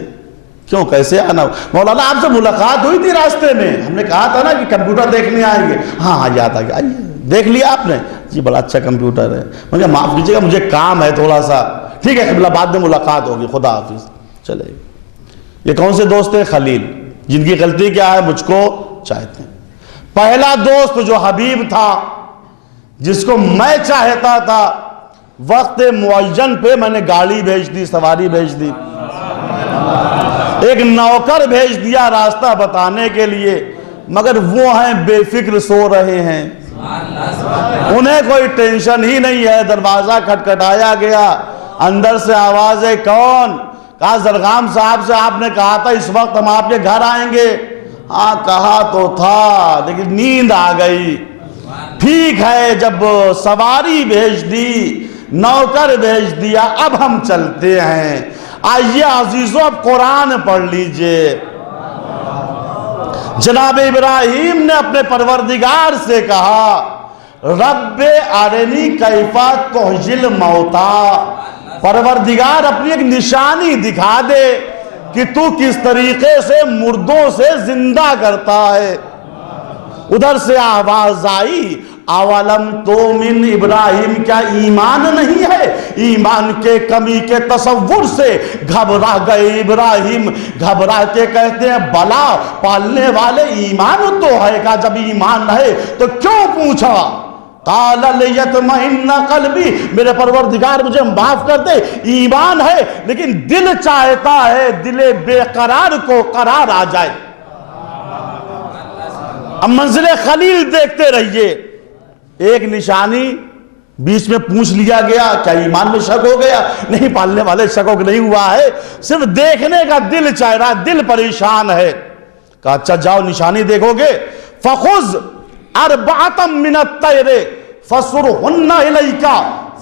کیوں کیسے آنا؟ مولانا آپ سے ملاقات ہوئی تھی راستے میں, ہم نے کہا تھا نا کہ کمپیوٹر دیکھنے آئیں گے. ہاں یاد آ گیا. آئیے. دیکھ لیا آپ نے؟ جی بڑا اچھا کمپیوٹر ہے. میں کہا معاف کیجیے گا مجھے کام ہے تھوڑا سا. ٹھیک ہے قبلہ بعد میں ملاقات ہوگی, خدا حافظ. چلے. یہ کون سے دوست ہیں؟ خلیل, جن کی غلطی کیا ہے؟ مجھ کو چاہتے ہیں. پہلا دوست جو حبیب تھا, جس کو میں چاہتا تھا, وقت معین پہ میں نے گاڑی بھیج دی, سواری بھیج دی, ایک نوکر بھیج دیا راستہ بتانے کے لیے, مگر وہ ہیں بے فکر سو رہے ہیں. انہیں کوئی ٹینشن ہی نہیں ہے. دروازہ کھٹکھٹایا گیا, اندر سے آواز ہے کون؟ کہا زرغام صاحب سے آپ نے کہا تھا اس وقت ہم آپ کے گھر آئیں گے. ہاں کہا تو تھا لیکن نیند آ گئی. ٹھیک ہے, جب سواری بھیج دی, نوکر بھیج دیا, اب ہم چلتے ہیں. آئیے عزیزوں اب قرآن پڑھ لیجئے. جناب ابراہیم نے اپنے پروردگار سے کہا رب ارنی کیف تحیی الموتی. پروردگار اپنی ایک نشانی دکھا دے کہ تو کس طریقے سے مردوں سے زندہ کرتا ہے. ادھر سے آواز آئی اولم تؤمن ابراہیم, کیا ایمان نہیں ہے؟ ایمان کے کمی کے تصور سے گھبرا گئے ابراہیم. گھبرا کے کہتے ہیں بلا پالنے والے ایمان تو ہے. کہا جب ایمان ہے تو کیوں پوچھا؟ قال لیطمئن قلبی, میرے پروردگار مجھے معاف کر دے, ایمان ہے لیکن دل چاہتا ہے دل بے قرار کو قرار آ جائے. اب منزل خلیل دیکھتے رہیے. ایک نشانی بیچ میں پوچھ لیا گیا, کیا ایمان میں شک ہو گیا؟ نہیں, پالنے والے شک ہو نہیں ہوا ہے, صرف دیکھنے کا دل چاہ رہا, دل پریشان ہے. کہا اچھا جاؤ نشانی دیکھو گے. فخذ اربعۃ من الطیر فصرهن الیک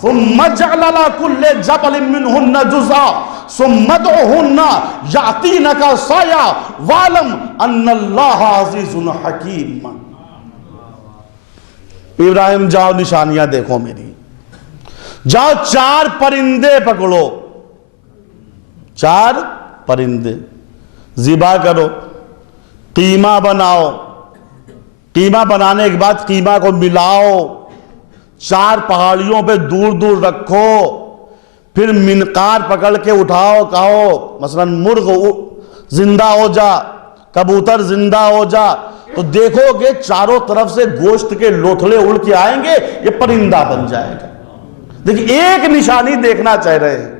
ثم اجعل على كل جبل منهن جزءا ثم ادعهن یأتینک سعیا واعلم ان اللہ عزیز حکیم. ابراہیم جاؤ نشانیاں دیکھو میری. جاؤ 4 پرندے پکڑو, 4 پرندے ذبح کرو, قیمہ بناؤ. قیمہ بنانے کے بعد قیمہ کو ملاؤ, 4 پہاڑیوں پہ دور دور رکھو, پھر منقار پکڑ کے اٹھاؤ, کہو مثلا مرغ زندہ ہو جا, کبوتر زندہ ہو جا, تو دیکھو کہ چاروں طرف سے گوشت کے لوتھڑے اڑ کے آئیں گے, یہ پرندہ بن جائے گا. دیکھیں ایک نشانی دیکھنا چاہ رہے ہیں,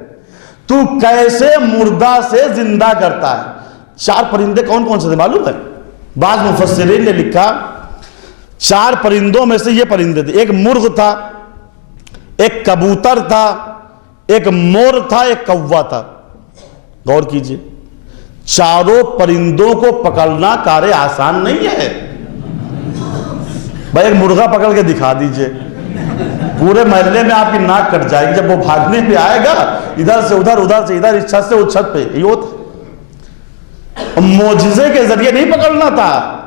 تو کیسے مردہ سے زندہ کرتا ہے. 4 پرندے کون کون سے تھے معلوم ہے؟ بعض مفسرین نے لکھا 4 پرندوں میں سے یہ پرندے تھے. ایک مرغ تھا, ایک کبوتر تھا, ایک مور تھا, ایک کوا تھا. غور کیجئے, چاروں پرندوں کو پکڑنا کار آسان نہیں ہے. بھائی ایک مرغا پکڑ کے دکھا دیجئے, پورے محلے میں آپ کی ناک کٹ جائے گی. جب وہ بھاگنے پہ آئے گا ادھر سے ادھر, ادھر سے ادھر, اس چھت سے اس چھت پہ, یہ ہوتا. معجزے کے ذریعے نہیں پکڑنا تھا.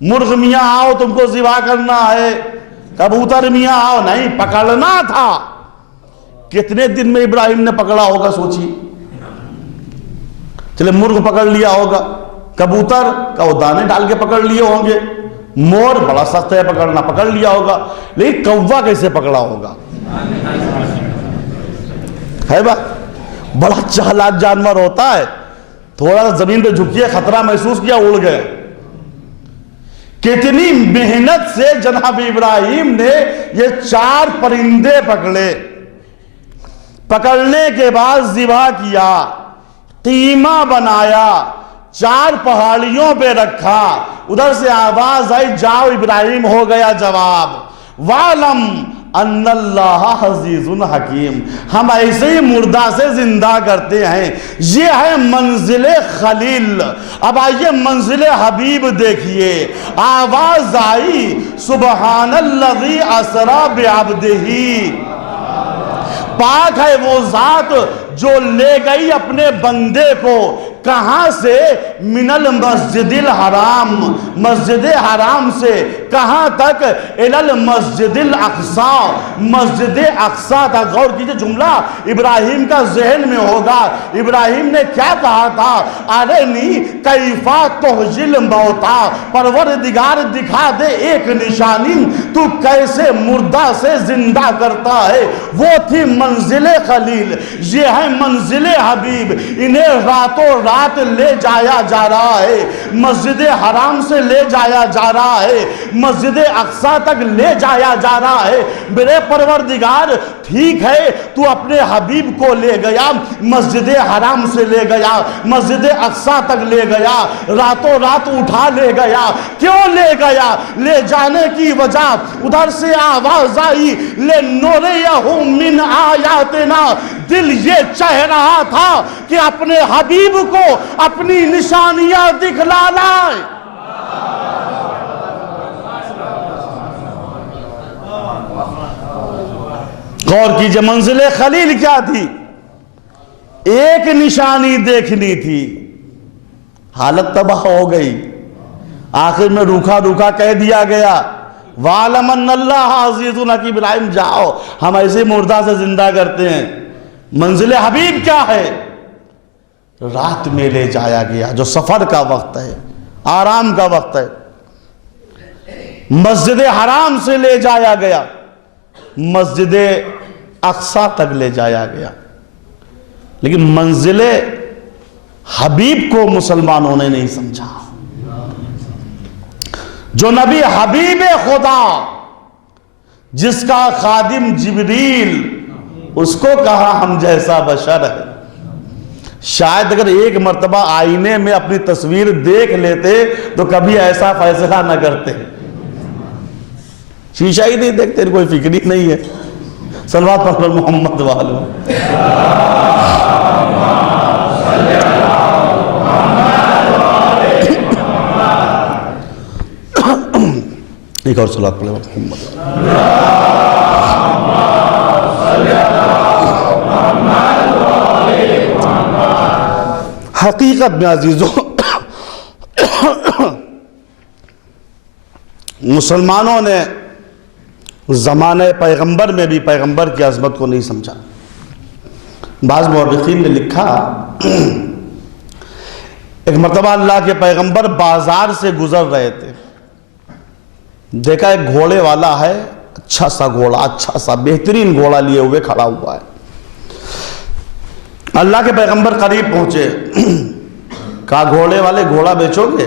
مرغ میاں آؤ تم کو ذبح کرنا ہے, کبوتر میاں آؤ نہیں, پکڑنا تھا. کتنے دن میں ابراہیم نے پکڑا ہوگا سوچیے. چلے مرغ پکڑ لیا ہوگا, کبوتر کا وہ دانے ڈال کے پکڑ لیے ہوں گے, مور بڑا سخت ہے پکڑنا, پکڑ لیا ہوگا, لیکن کوا کیسے پکڑا ہوگا؟ ہے بڑا چالاک جانور ہوتا ہے. تھوڑا سا زمین پہ جھکیے, خطرہ محسوس کیا, اڑ گئے. کتنی محنت سے جناب ابراہیم نے یہ 4 پرندے پکڑے. پکڑنے کے بعد ذبح کیا, قیمہ بنایا, 4 پہاڑیوں پہ رکھا. ادھر سے آواز آئی جاؤ ابراہیم, ہو گیا جواب. وَعْلَمْ أَنَّ اللَّهَ عَزِيزٌ حَكِيمٌ. ہم ایسے ہی مردہ سے زندہ کرتے ہیں. یہ ہے منزل خلیل. اب آئیے منزل حبیب دیکھیے. آواز آئی سبحان الذی اسریٰ بعبدہ. پاک ہے وہ ذات جو لے گئی اپنے بندے کو کہاں سے, من المسجد الحرام, مسجد حرام سے کہاں تک, الی المسجد الاقصی, مسجد اقصی تک. غور کیجئے جملہ ابراہیم کا ذہن میں ہوگا. ابراہیم نے کیا کہا تھا, ارنی کیف تحیی الموتی, پروردگار دکھا دے ایک نشانی تو کیسے مردہ سے زندہ کرتا ہے. وہ تھی منزل خلیل, یہ ہے منزل حبیب. انہیں راتوں رات لے جایا جا رہا ہے, مسجد حرام سے لے جایا جا رہا ہے, مسجد اقصی تک لے جایا جا رہا ہے. میرے پروردگار ٹھیک ہے تو اپنے حبیب کو لے گیا, مسجد حرام سے لے گیا, مسجد اقصی تک لے گیا, راتوں رات اٹھا لے گیا. کیوں لے گیا؟ لے جانے کی وجہ ادھر سے آواز آئی لِنُرِيَهُ مِنْ آیاتنا. دل یہ چاہ رہا تھا کہ اپنے حبیب کو اپنی نشانیاں دکھلا لائے. غور کیجئے منزل خلیل کیا تھی؟ ایک نشانی دیکھنی تھی. حالت تباہ ہو گئی. آخر میں روکھا روکھا کہہ دیا گیا وَعْلَمْ أَنَّ اللَّهَ عَزِيزٌ حَكِيمٌ. ابراہیم جاؤ, ہم ایسے مردہ سے زندہ کرتے ہیں. منزل حبیب کیا ہے؟ رات میں لے جایا گیا, جو سفر کا وقت ہے, آرام کا وقت ہے. مسجد حرام سے لے جایا گیا, مسجد اقصی تک لے جایا گیا. لیکن منزل حبیب کو مسلمانوں نے نہیں سمجھا. جو نبی حبیب خدا, جس کا خادم جبریل اس کو کہا ہم جیسا بشر ہے. شاید اگر ایک مرتبہ آئینے میں اپنی تصویر دیکھ لیتے تو کبھی ایسا فیصلہ نہ کرتے. شیشہ ہی نہیں دیکھتے, کوئی فکر ہی نہیں ہے. صلوات پر محمد والو. ایک اور صلوات پڑھیں محمد. حقیقت میں عزیزوں, مسلمانوں نے زمانہ پیغمبر میں بھی پیغمبر کی عظمت کو نہیں سمجھا. بعض مورخین نے لکھا ایک مرتبہ اللہ کے پیغمبر بازار سے گزر رہے تھے. دیکھا ایک گھوڑے والا ہے, اچھا سا گھوڑا, اچھا سا بہترین گھوڑا لیے ہوئے کھڑا ہوا ہے. اللہ کے پیغمبر قریب پہنچے. کہا گھوڑے والے گھوڑا بیچو گے؟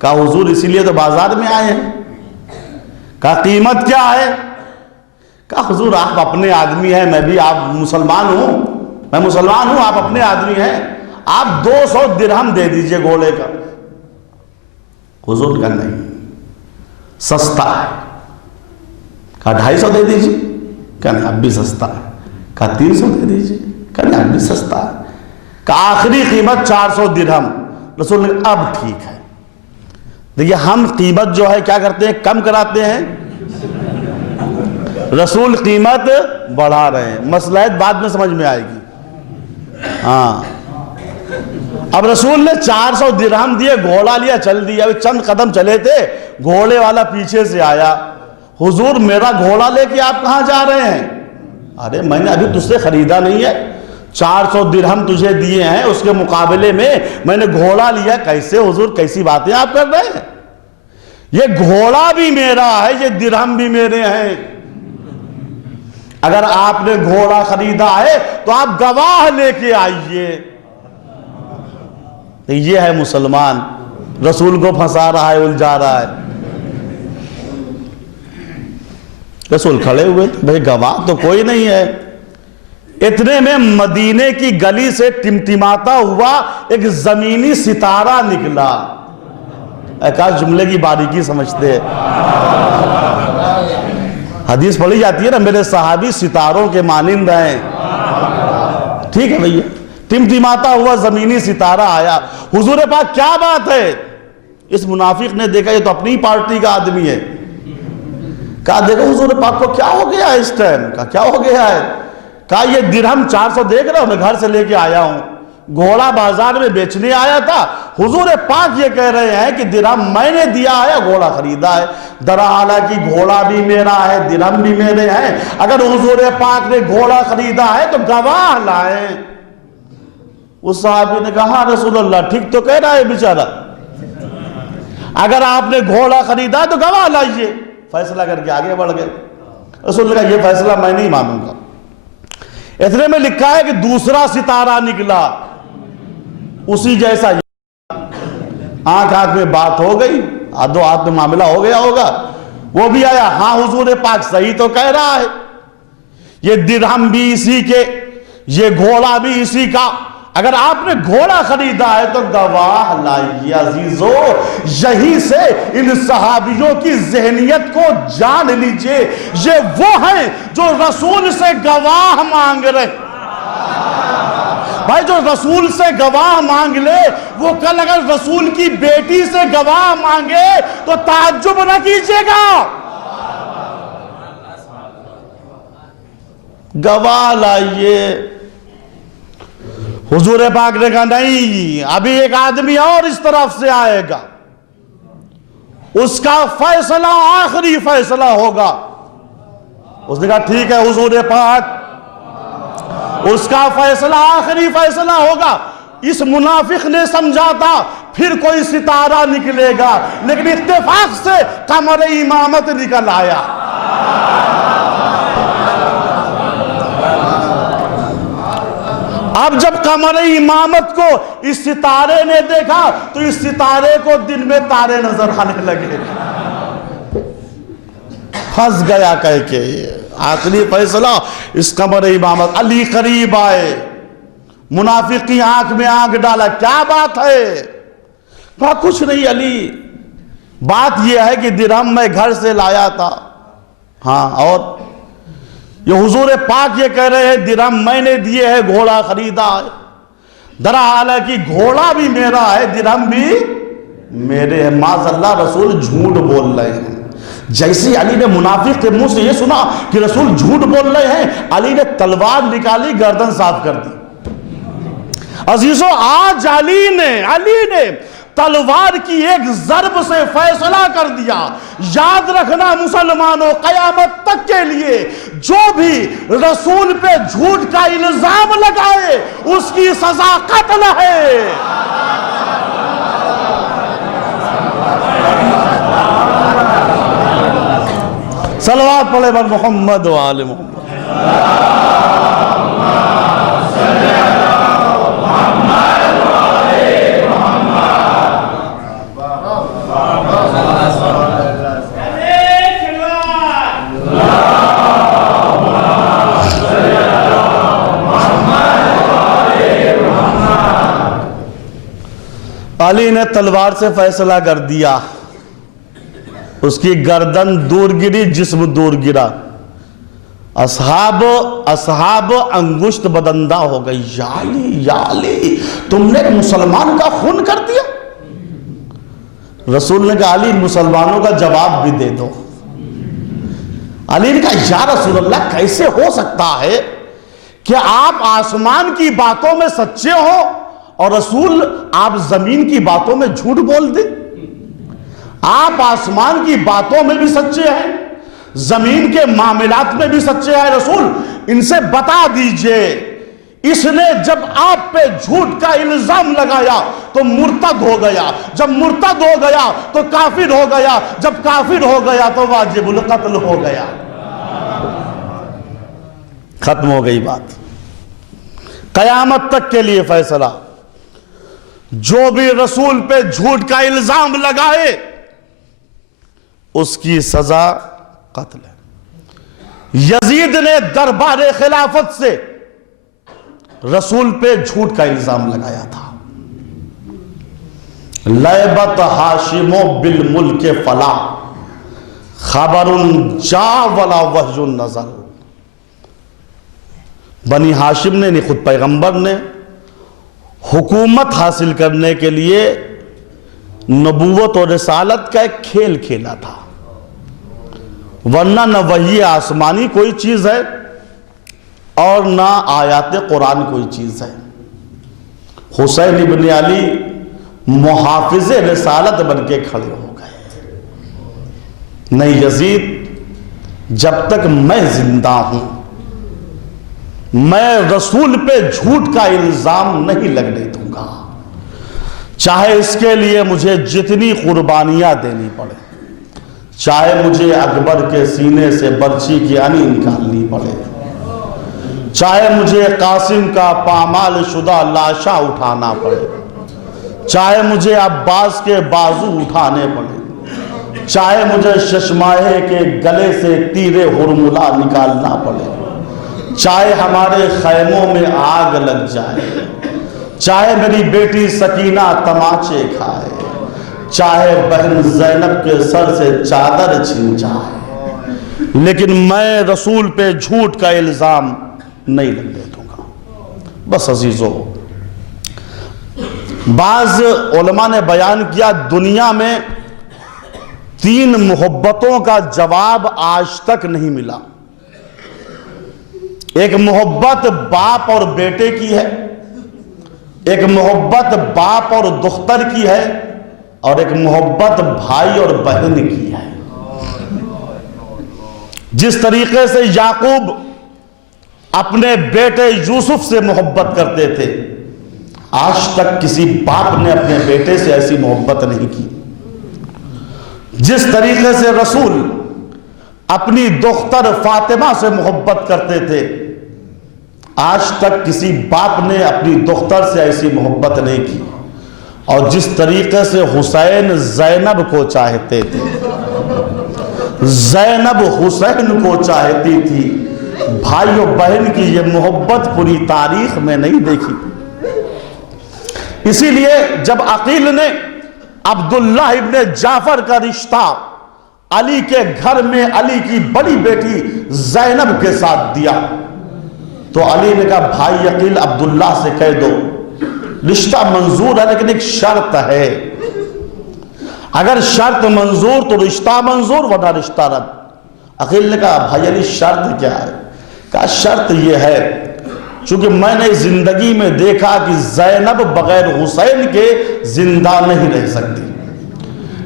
کہا حضور اسی لیے تو بازار میں آئے ہیں. کہا قیمت کیا ہے؟ کہا حضور آپ اپنے آدمی ہیں, میں بھی, آپ مسلمان ہوں, میں مسلمان ہوں, آپ اپنے آدمی ہیں, آپ 200 درہم دے دیجئے گھوڑے کا. حضور کہا نہیں, سستا ہے. کہا 250 دے دیجئے. کہا نہیں اب بھی سستا ہے. کہا 300 دے دیجئے. کہا نہیں اب بھی سستا ہے. کہا آخری قیمت 400 درہم. رسول نے اب ٹھیک ہے. دیکھیے ہم قیمت جو ہے کیا کرتے ہیں, کم کراتے ہیں. رسول قیمت بڑھا رہے ہیں. مصلحت بعد میں سمجھ میں آئے گی. ہاں, اب رسول نے 400 درہم دیے, گھوڑا لیا, چل دیا. چند قدم چلے تھے, گھوڑے والا پیچھے سے آیا. حضور میرا گھوڑا لے کے آپ کہاں جا رہے ہیں؟ ارے میں نے ابھی تجھ سے خریدا نہیں ہے, 400 درہم تجھے دیے ہیں, اس کے مقابلے میں نے گھوڑا لیا. کیسے حضور, کیسی باتیں آپ کر رہے ہیں؟ یہ گھوڑا بھی میرا ہے, یہ درہم بھی میرے ہیں. اگر آپ نے گھوڑا خریدا ہے تو آپ گواہ لے کے آئیے. یہ ہے مسلمان, رسول کو پھنسا رہا ہے, الجھا رہا ہے. رسول کھڑے ہوئے, بھئی گواہ تو کوئی نہیں ہے. اتنے میں مدینے کی گلی سے ٹمٹماتا ہوا ایک زمینی ستارہ نکلا. کاش جملے کی باریکی سمجھتے ہیں. حدیث پڑھی جاتی ہے نا، میرے صحابی ستاروں کے مانند ہیں. ٹھیک ہے بھئی، ٹمٹماتا ہوا زمینی ستارہ آیا. حضور پاک کیا بات ہے؟ اس منافق نے دیکھا یہ تو اپنی پارٹی کا آدمی ہے. کہا دیکھو حضور پاک کو کیا ہو گیا ہے اس ٹائم؟ کہا کیا ہو گیا ہے؟ کہا یہ درہم 400 دیکھ رہا ہوں، میں گھر سے لے کے آیا ہوں، گھوڑا بازار میں بیچنے آیا تھا. حضور پاک یہ کہہ رہے ہیں کہ درہم میں نے دیا ہے، گھوڑا خریدا ہے. حالانکہ گھوڑا بھی میرا ہے، درہم بھی میرے ہیں. اگر حضور پاک نے گھوڑا خریدا ہے تو گواہ لائیں. اس صحابی نے کہا رسول اللہ ٹھیک تو کہہ رہا ہے بیچارہ، اگر آپ نے گھوڑا خریدا تو گواہ لائیے. فیصلہ کر کے آگے بڑھ گئے. رسول اللہ کہا یہ فیصلہ میں نہیں مانوں گا. اتنے میں لکھا ہے کہ دوسرا ستارہ نکلا اسی جیسا. آنکھ میں بات ہو گئی، آدھو ہاتھ میں معاملہ ہو گیا ہوگا. وہ بھی آیا، ہاں حضور پاک صحیح تو کہہ رہا ہے، یہ درہم بھی اسی کے، یہ گھوڑا بھی اسی کا. اگر آپ نے گھوڑا خریدا ہے تو گواہ لائیے. عزیزو، یہی سے ان صحابیوں کی ذہنیت کو جان لیجئے. یہ وہ ہیں جو رسول سے گواہ مانگ رہے. بھائی جو رسول سے گواہ مانگ لے، وہ کل اگر رسول کی بیٹی سے گواہ مانگے تو تعجب نہ کیجئے گا. گواہ لائیے. حضور پاک نے کہا نہیں، ابھی ایک آدمی اور اس طرف سے آئے گا، اس کا فیصلہ آخری فیصلہ ہوگا. اس نے کہا ٹھیک ہے حضور پاک، اس کا فیصلہ آخری فیصلہ ہوگا. اس منافق نے سمجھا تھا پھر کوئی ستارہ نکلے گا، لیکن اتفاق سے قمر امامت نکل آیا. اب جب قمر امامت کو اس ستارے نے دیکھا تو اس ستارے کو دن میں تارے نظر آنے لگے. پھنس گیا کہہ کے آخری فیصلہ اس قمر امامت. علی قریب آئے، منافق کی آنکھ میں آنکھ ڈالا. کیا بات ہے؟ کہا کچھ نہیں علی، بات یہ ہے کہ درہم میں گھر سے لایا تھا. ہاں اور یہ حضور پاک یہ کہہ رہے ہیں درہم میں نے دیے ہے، گھوڑا خریدا ہے. حالانکہ گھوڑا بھی میرا ہے، درہم بھی میرے ہیں. معاذ اللہ رسول جھوٹ بول رہے ہیں. جیسے علی نے منافق کے منہ سے یہ سنا کہ رسول جھوٹ بول رہے ہیں، علی نے تلوار نکالی، گردن صاف کر دی. عزیزو، آج علی نے تلوار کی ایک ضرب سے فیصلہ کر دیا. یاد رکھنا مسلمانوں، قیامت تک کے لیے جو بھی رسول پہ جھوٹ کا الزام لگائے اس کی سزا قتل ہے. صلوات پڑھے بر محمد و آل محمد. علی نے تلوار سے فیصلہ کر دیا. اس کی گردن دور گری، جسم دور گرا. اصحاب انگشت بدندہ ہو گئی. یا علی تم نے مسلمان کا خون کر دیا. رسول نے کہا علی مسلمانوں کا جواب بھی دے دو. علی نے کہا یا رسول اللہ کیسے ہو سکتا ہے کہ آپ آسمان کی باتوں میں سچے ہو اور رسول آپ زمین کی باتوں میں جھوٹ بول دیں. آپ آسمان کی باتوں میں بھی سچے ہیں، زمین کے معاملات میں بھی سچے ہیں. رسول ان سے بتا دیجئے اس نے جب آپ پہ جھوٹ کا الزام لگایا تو مرتد ہو گیا، جب مرتد ہو گیا تو کافر ہو گیا، جب کافر ہو گیا تو واجب القتل ہو گیا. ختم ہو گئی بات. قیامت تک کے لیے فیصلہ، جو بھی رسول پہ جھوٹ کا الزام لگائے اس کی سزا قتل ہے. یزید نے دربار خلافت سے رسول پہ جھوٹ کا الزام لگایا تھا. لیبت ہاشم بالملک فلا خبر جا ولا وحی نزل. بنی ہاشم نے یعنی خود پیغمبر نے حکومت حاصل کرنے کے لیے نبوت اور رسالت کا ایک کھیل کھیلا تھا، ورنہ نہ وحی آسمانی کوئی چیز ہے اور نہ آیات قرآن کوئی چیز ہے. حسین ابن علی محافظ رسالت بن کے کھڑے ہو گئے. نہیں یزید، جب تک میں زندہ ہوں میں رسول پہ جھوٹ کا الزام نہیں لگنے دوں گا، چاہے اس کے لیے مجھے جتنی قربانیاں دینی پڑے، چاہے مجھے اکبر کے سینے سے برچی کی انی نکالنی پڑے، چاہے مجھے قاسم کا پامال شدہ لاشا اٹھانا پڑے، چاہے مجھے عباس کے بازو اٹھانے پڑے، چاہے مجھے ششماہے کے گلے سے تیر ہرملا نکالنا پڑے، چاہے ہمارے خیموں میں آگ لگ جائے، چاہے میری بیٹی سکینہ تماچے کھائے، چاہے بہن زینب کے سر سے چادر چھن جائے، لیکن میں رسول پہ جھوٹ کا الزام نہیں لگنے دوں گا. بس عزیزو، بعض علماء نے بیان کیا دنیا میں 3 محبتوں کا جواب آج تک نہیں ملا. ایک محبت باپ اور بیٹے کی ہے، ایک محبت باپ اور دختر کی ہے، اور ایک محبت بھائی اور بہن کی ہے. جس طریقے سے یعقوب اپنے بیٹے یوسف سے محبت کرتے تھے، آج تک کسی باپ نے اپنے بیٹے سے ایسی محبت نہیں کی. جس طریقے سے رسول اپنی دختر فاطمہ سے محبت کرتے تھے، آج تک کسی باپ نے اپنی دختر سے ایسی محبت نہیں کی. اور جس طریقے سے حسین زینب کو چاہتے تھے، زینب حسین کو چاہتی تھی، بھائی و بہن کی یہ محبت پوری تاریخ میں نہیں دیکھی. اسی لیے جب عقیل نے عبداللہ ابن جعفر کا رشتہ علی کے گھر میں علی کی بڑی بیٹی زینب کے ساتھ دیا، تو علی نے کہا بھائی عقیل عبداللہ سے کہہ دو رشتہ منظور ہے، لیکن ایک شرط ہے. اگر شرط منظور تو رشتہ منظور، ورنہ رشتہ رد. عقیل نے کہا بھائی علی شرط کیا ہے؟ کہا شرط یہ ہے، چونکہ میں نے زندگی میں دیکھا کہ زینب بغیر حسین کے زندہ نہیں رہ سکتی،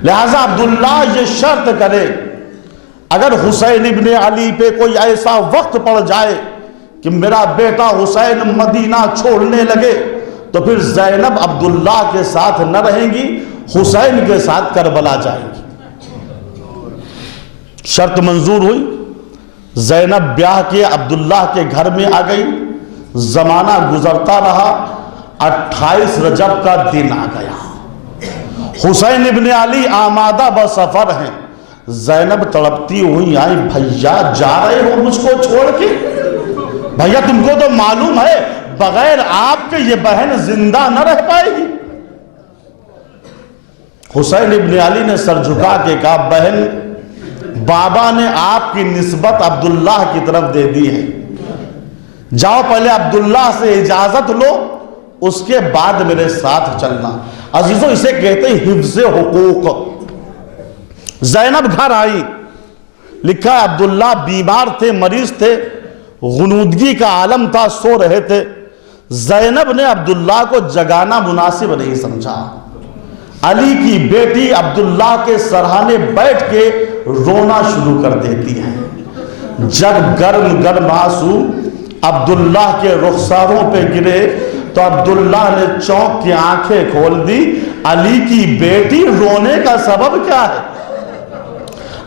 لہذا عبداللہ یہ شرط کرے اگر حسین ابن علی پہ کوئی ایسا وقت پڑ جائے کہ میرا بیٹا حسین مدینہ چھوڑنے لگے، تو پھر زینب عبداللہ کے ساتھ نہ رہیں گی، حسین کے ساتھ کربلا جائیں گی. شرط منظور ہوئی. زینب بیاہ کے عبداللہ کے گھر میں آ گئی. زمانہ گزرتا رہا، 28 رجب کا دن آ گیا. حسین ابن علی آمادہ بسفر ہیں. زینب تڑپتی ہوئی آئی، بھیا جا رہے ہو مجھ کو چھوڑ کے؟ بھیا تم کو تو معلوم ہے بغیر آپ کے یہ بہن زندہ نہ رہ پائے گی. حسین ابن علی نے سر جھکا کے کہا بہن، بابا نے آپ کی نسبت عبداللہ کی طرف دے دی ہے، جاؤ پہلے عبداللہ سے اجازت لو، اس کے بعد میرے ساتھ چلنا. عزیزو اسے کہتے ہیں حفظ حقوق. زینب گھر آئی، لکھا ہے عبداللہ بیمار تھے، مریض تھے، غنودگی کا عالم تھا، سو رہے تھے. زینب نے عبداللہ کو جگانا مناسب نہیں سمجھا. علی کی بیٹی عبداللہ کے سرہانے بیٹھ کے رونا شروع کر دیتی ہے. جب گرم گرم آنسو عبداللہ کے رخساروں پہ گرے تو عبداللہ نے چونک کی آنکھیں کھول دی. علی کی بیٹی رونے کا سبب کیا ہے؟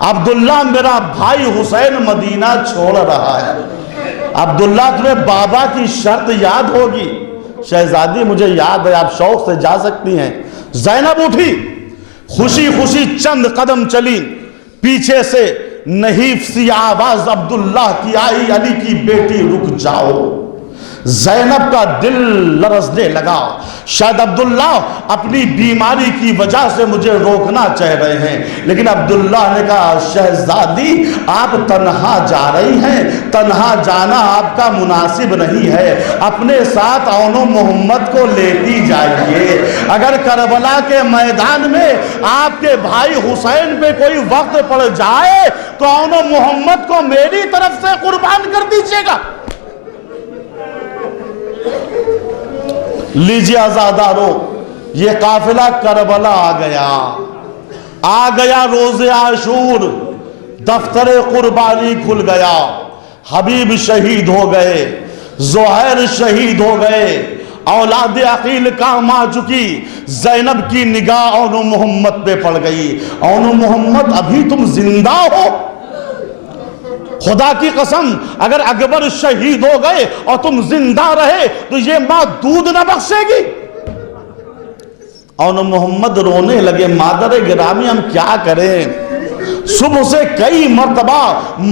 عبداللہ میرا بھائی حسین مدینہ چھوڑ رہا ہے. عبداللہ تمہیں بابا کی شرط یاد ہوگی. شہزادی مجھے یاد ہے، آپ شوق سے جا سکتی ہیں. زینب اٹھی، خوشی خوشی چند قدم چلی، پیچھے سے نحیف سی آواز عبداللہ کی آئی، علی کی بیٹی رک جاؤ. زینب کا دل لرزنے لگا، شاید عبداللہ اپنی بیماری کی وجہ سے مجھے روکنا چاہ رہے ہیں، لیکن عبداللہ نے کہا شہزادی آپ تنہا جا رہی ہیں، تنہا جانا آپ کا مناسب نہیں ہے، اپنے ساتھ اون و محمد کو لیتی جائیے، اگر کربلا کے میدان میں آپ کے بھائی حسین پہ کوئی وقت پڑ جائے تو اون و محمد کو میری طرف سے قربان کر دیجیے گا۔ لیجیے عزادارو، یہ قافلہ کربلا آ گیا روز عاشور، دفتر قربانی کھل گیا، حبیب شہید ہو گئے، زہیر شہید ہو گئے، اولاد عقیل کام آ چکی، زینب کی نگاہ اون و محمد پہ پڑ گئی، اون و محمد ابھی تم زندہ ہو؟ خدا کی قسم اگر اکبر شہید ہو گئے اور تم زندہ رہے تو یہ ماں دودھ نہ بخشے گی۔ اون محمد رونے لگے، مادر گرامی ہم کیا کریں؟ صبح سے کئی مرتبہ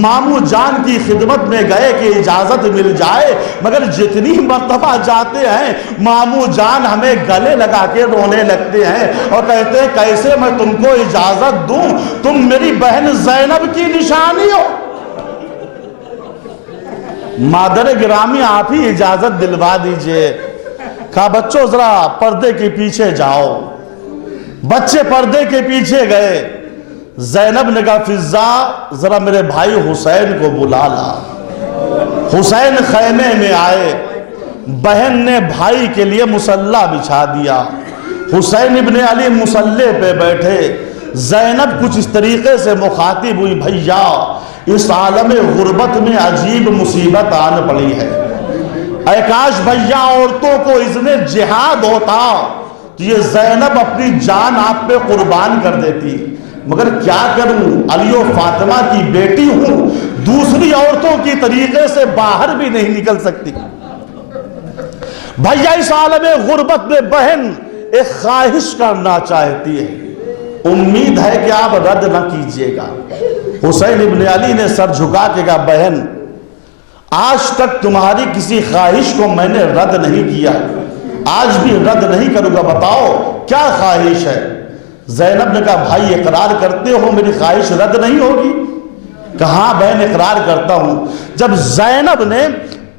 مامو جان کی خدمت میں گئے کہ اجازت مل جائے، مگر جتنی مرتبہ جاتے ہیں مامو جان ہمیں گلے لگا کے رونے لگتے ہیں اور کہتے ہیں کیسے میں تم کو اجازت دوں، تم میری بہن زینب کی نشانی ہو۔ مادر گرامی آپ ہی اجازت دلوا دیجئے۔ کہا بچوں ذرا پردے کے پیچھے جاؤ، بچے پردے کے پیچھے گئے، زینب نے کہا فضا ذرا میرے بھائی حسین کو بلا لا۔ حسین خیمے میں آئے، بہن نے بھائی کے لیے مصلی بچھا دیا، حسین ابن علی مصلی پہ بیٹھے، زینب کچھ اس طریقے سے مخاطب ہوئی بھیا اس عالم غربت میں عجیب مصیبت آن پڑی ہے، اے کاش بھیا عورتوں کو اذن جہاد ہوتا تو یہ زینب اپنی جان آپ پہ قربان کر دیتی، مگر کیا کروں علی و فاطمہ کی بیٹی ہوں، دوسری عورتوں کی طریقے سے باہر بھی نہیں نکل سکتی۔ بھیا اس عالم غربت میں بہن ایک خواہش کرنا چاہتی ہے، امید ہے کہ آپ رد نہ کیجئے گا۔ حسین ابن علی نے سر جھکا کے کہا بہن آج تک تمہاری کسی خواہش کو میں نے رد نہیں کیا، آج بھی رد نہیں کروں گا، بتاؤ کیا خواہش ہے؟ زینب نے کہا بھائی اقرار کرتے ہو میری خواہش رد نہیں ہوگی؟ کہاں بہن اقرار کرتا ہوں۔ جب زینب نے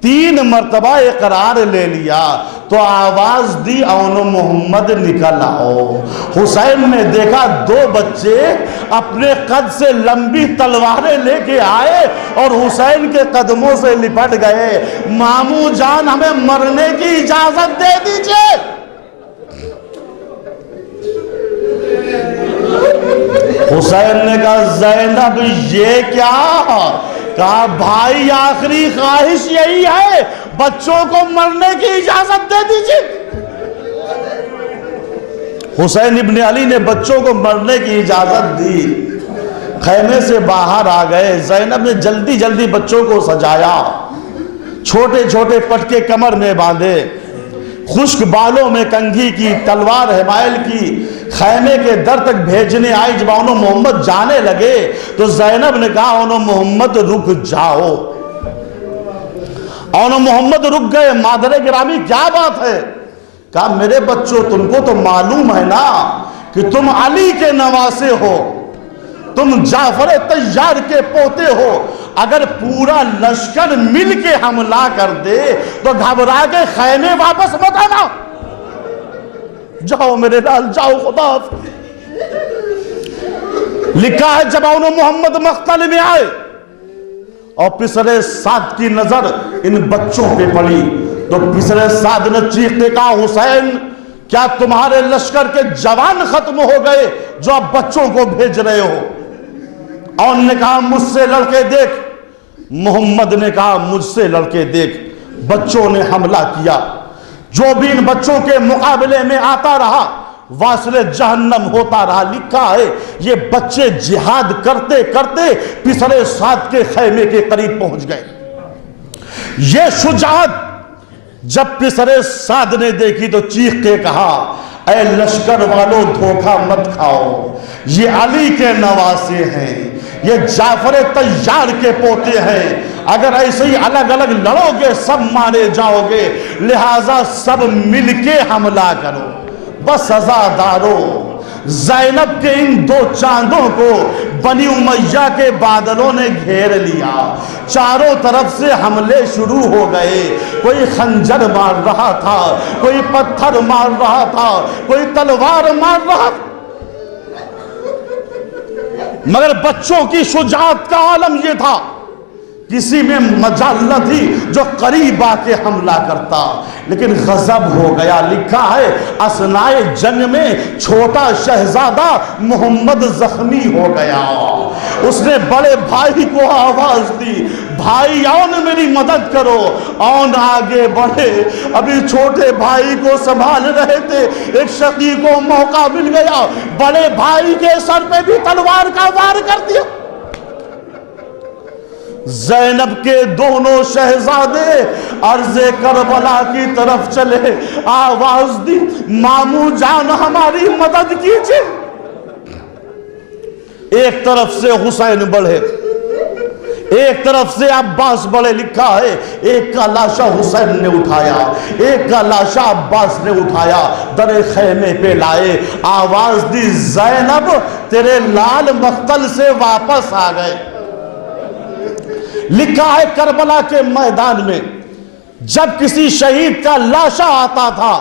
3 مرتبہ اقرار لے لیا تو آواز دی اون محمد نکل آؤ۔ حسین نے دیکھا 2 بچے اپنے قد سے لمبی تلواریں لے کے آئے اور حسین کے قدموں سے لپٹ گئے، مامو جان ہمیں مرنے کی اجازت دے دیجئے۔ حسین نے کہا زینب یہ کیا؟ کہا بھائی آخری خواہش یہی ہے، بچوں کو مرنے کی اجازت دے دیجئے۔ حسین ابن علی نے بچوں کو مرنے کی اجازت دی، خیمے سے باہر آ گئے، زینب نے جلدی جلدی بچوں کو سجایا، چھوٹے چھوٹے پٹکے کمر میں باندھے، خشک بالوں میں کنگھی کی، تلوار حمائل کی، خیمے کے در تک بھیجنے آئی۔ جب اون محمد جانے لگے تو زینب نے کہا اون محمد رک جاؤ۔ اون محمد رک گئے، مادر گرامی کیا بات ہے؟ کہا میرے بچوں تم کو تو معلوم ہے نا کہ تم علی کے نواسے ہو، تم جعفر طیار کے پوتے ہو، اگر پورا لشکر مل کے حملہ کر دے تو گھبرا کے خیمے واپس مت آنا، جاؤ میرے لال جاؤ، خدا حافظ۔ لکھا ہے جب اون محمد مقتل میں آئے اور پسر سعد کی نظر ان بچوں پہ پڑی تو پسر سعد نے چیخ کے کہا حسین کیا تمہارے لشکر کے جوان ختم ہو گئے جو اب بچوں کو بھیج رہے ہو؟ اون نے کہا مجھ سے لڑکے دیکھ، محمد نے کہا مجھ سے لڑکے دیکھ۔ بچوں نے حملہ کیا، جو بھی ان بچوں کے مقابلے میں آتا رہا واصل جہنم ہوتا رہا۔ لکھا ہے یہ بچے جہاد کرتے کرتے پسر سعد کے خیمے کے قریب پہنچ گئے۔ یہ شجاعت جب پسر سعد نے دیکھی تو چیخ کے کہا اے لشکر والوں دھوکہ مت کھاؤ، یہ علی کے نواسے ہیں، یہ جعفر طیار کے پوتے ہیں، اگر ایسے ہی الگ الگ لڑو گے سب مارے جاؤ گے، لہٰذا سب مل کے حملہ کرو۔ بس عزادارو، زینب کے ان دو چاندوں کو بنی امیہ کے بادلوں نے گھیر لیا، چاروں طرف سے حملے شروع ہو گئے، کوئی خنجر مار رہا تھا، کوئی پتھر مار رہا تھا، کوئی تلوار مار رہا تھا، مگر بچوں کی شجاعت کا عالم یہ تھا، کسی میں مجال نہ تھی جو قریب آ کے حملہ کرتا، لیکن غضب ہو گیا۔ لکھا ہے اثنائے جنگ میں چھوٹا شہزادہ محمد زخمی ہو گیا، اس نے بڑے بھائی کو آواز دی، بھائی آؤ نا میری مدد کرو، آؤ نا آگے بڑھے۔ ابھی چھوٹے بھائی کو سنبھال رہے تھے، ایک شقی کو موقع مل گیا، بڑے بھائی کے سر پہ بھی تلوار کا وار کر دیا۔ زینب کے دونوں شہزادے عرض کربلا کی طرف چلے، آواز دی، ماموں جان ہماری مدد کیجئے۔ ایک طرف سے حسین بڑھے، ایک طرف سے عباس بڑھے۔ لکھا ہے ایک کا لاشا حسین نے اٹھایا، ایک کا لاشا عباس نے اٹھایا، در خیمے پہ لائے، آواز دی، زینب تیرے لال مقتل سے واپس آ گئے۔ لکھا ہے کربلا کے میدان میں جب کسی شہید کا لاشا آتا تھا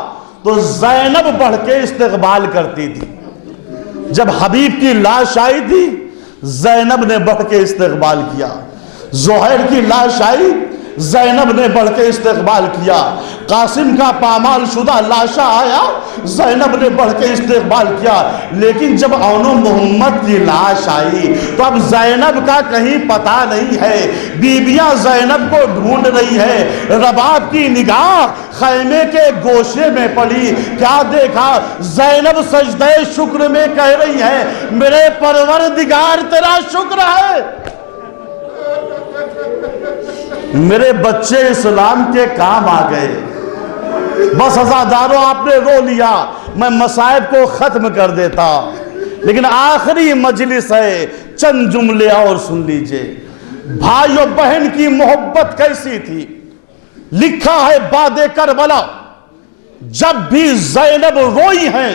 تو زینب بڑھ کے استقبال کرتی تھی۔ جب حبیب کی لاش آئی تھی زینب نے بڑھ کے استقبال کیا، زہیر کی لاش آئی زینب نے بڑھ کے استقبال کیا، قاسم کا پامال شدہ لاشا آیا زینب نے بڑھ کے استقبال کیا، لیکن جب اون و محمد کی لاش آئی تو اب زینب کا کہیں پتہ نہیں ہے، بیبیاں زینب کو ڈھونڈ رہی ہے۔ رباب کی نگاہ خیمے کے گوشے میں پڑی، کیا دیکھا؟ زینب سجدہ شکر میں کہہ رہی ہے، میرے پروردگار تیرا شکر ہے، میرے بچے اسلام کے کام آ گئے۔ بس عزادارو آپ نے رو لیا، میں مصائب کو ختم کر دیتا، لیکن آخری مجلس ہے، چند جملے اور سن لیجئے۔ بھائی و بہن کی محبت کیسی تھی؟ لکھا ہے بعد کربلا جب بھی زینب روئی ہیں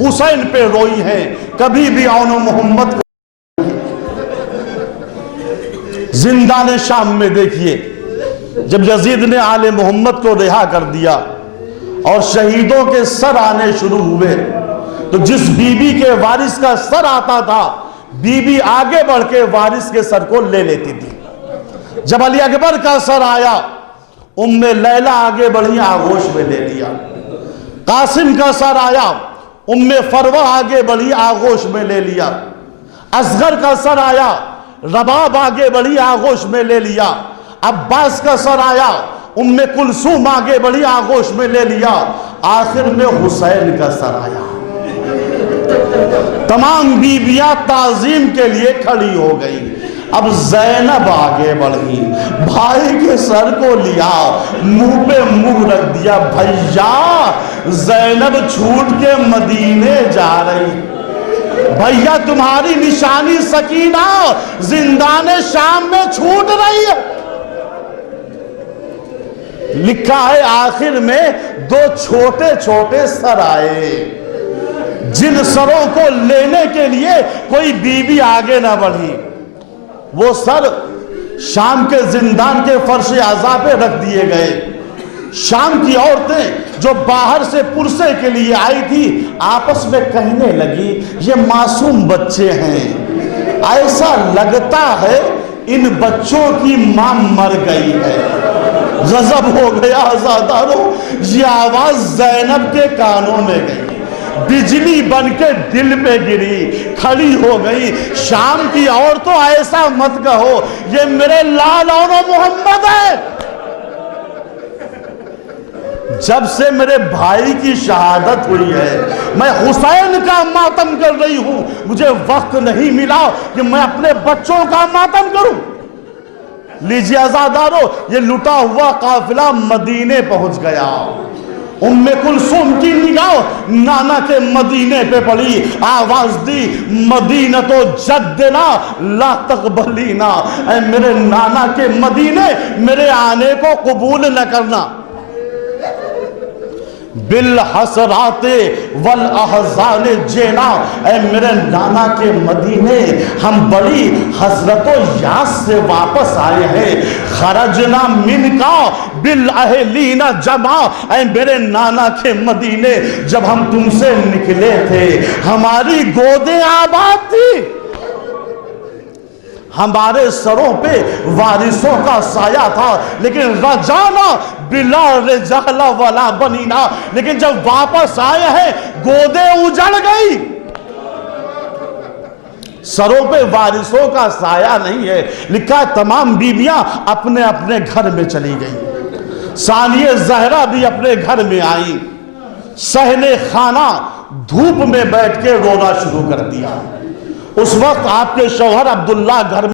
حسین پہ روئی ہیں، کبھی بھی اون و محمد کو۔ زندان شام میں دیکھیے جب یزید نے آل محمد کو رہا کر دیا اور شہیدوں کے سر آنے شروع ہوئے تو جس بی بی کے وارث کا سر آتا تھا بی بی آگے بڑھ کے وارث کے سر کو لے لیتی تھی۔ جب علی اکبر کا سر آیا ام لیلہ آگے بڑھی آغوش میں لے لیا، قاسم کا سر آیا ام فروہ آگے بڑھی آغوش میں لے لیا، اصغر کا سر آیا رباب آگے بڑھی آغوش میں لے لیا، عباس کا سر آیا ام کلثوم آگے بڑھی آغوش میں لے لیا، آخر میں حسین کا سر آیا۔ تمام بیویاں تعظیم کے لیے کھڑی ہو گئی۔ اب زینب آگے بڑھی، بھائی کے سر کو لیا، منہ پہ منہ رکھ دیا، بھیا زینب چھوٹ کے مدینے جا رہی، بھیا تمہاری نشانی سکینہ زندان شام میں چھوٹ رہی ہے۔ لکھا ہے آخر میں دو چھوٹے چھوٹے سر آئے، جن سروں کو لینے کے لیے کوئی بی بی آگے نہ بڑھی، وہ سر شام کے زندان کے فرش اعضاء پہ رکھ دیے گئے۔ شام کی عورتیں جو باہر سے پرسے کے لیے آئی تھی آپس میں کہنے لگی یہ معصوم بچے ہیں، ایسا لگتا ہے ان بچوں کی ماں مر گئی ہے۔ غضب ہو گیا عزادارو، یہ آواز زینب کے کانوں میں گئی، بجلی بن کے دل پہ گری، کھڑی ہو گئی۔ شام کی عورتوں ایسا مت کہو، یہ میرے لال اور محمد ہے۔ جب سے میرے بھائی کی شہادت ہوئی ہے میں حسین کا ماتم کر رہی ہوں، مجھے وقت نہیں ملا کہ میں اپنے بچوں کا ماتم کروں۔ لیجیے عزادارو، یہ لٹا ہوا قافلہ مدینے پہنچ گیا، ام کلثوم کی نگاہ نانا کے مدینے پہ پڑی، آواز دی مدینہ تو جدنا لا تقبلینا، اے میرے نانا کے مدینے میرے آنے کو قبول نہ کرنا۔ بالحسرات والاحزان جینا، اے میرے نانا کے مدینے ہم بڑی حسرت و یاس سے واپس آئے ہیں۔ خرجنا من کا بالاہلین جمع، اے میرے نانا کے مدینے جب ہم تم سے نکلے تھے ہماری گودیں آباد تھی، ہمارے سروں پہ وارثوں کا سایہ تھا، لیکن رجانا بلا رجال ولا بنینا، لیکن جب واپس آئے ہیں گودیں اجڑ گئی، سروں پہ وارثوں کا سایہ نہیں ہے۔ لکھا ہے تمام بیویاں اپنے اپنے گھر میں چلی گئیں، ثانیہ زہرا بھی اپنے گھر میں آئیں، صحن خانہ دھوپ میں بیٹھ کے رونا شروع کر دیا۔ اس وقت آپ کے شوہر عبداللہ گھر میں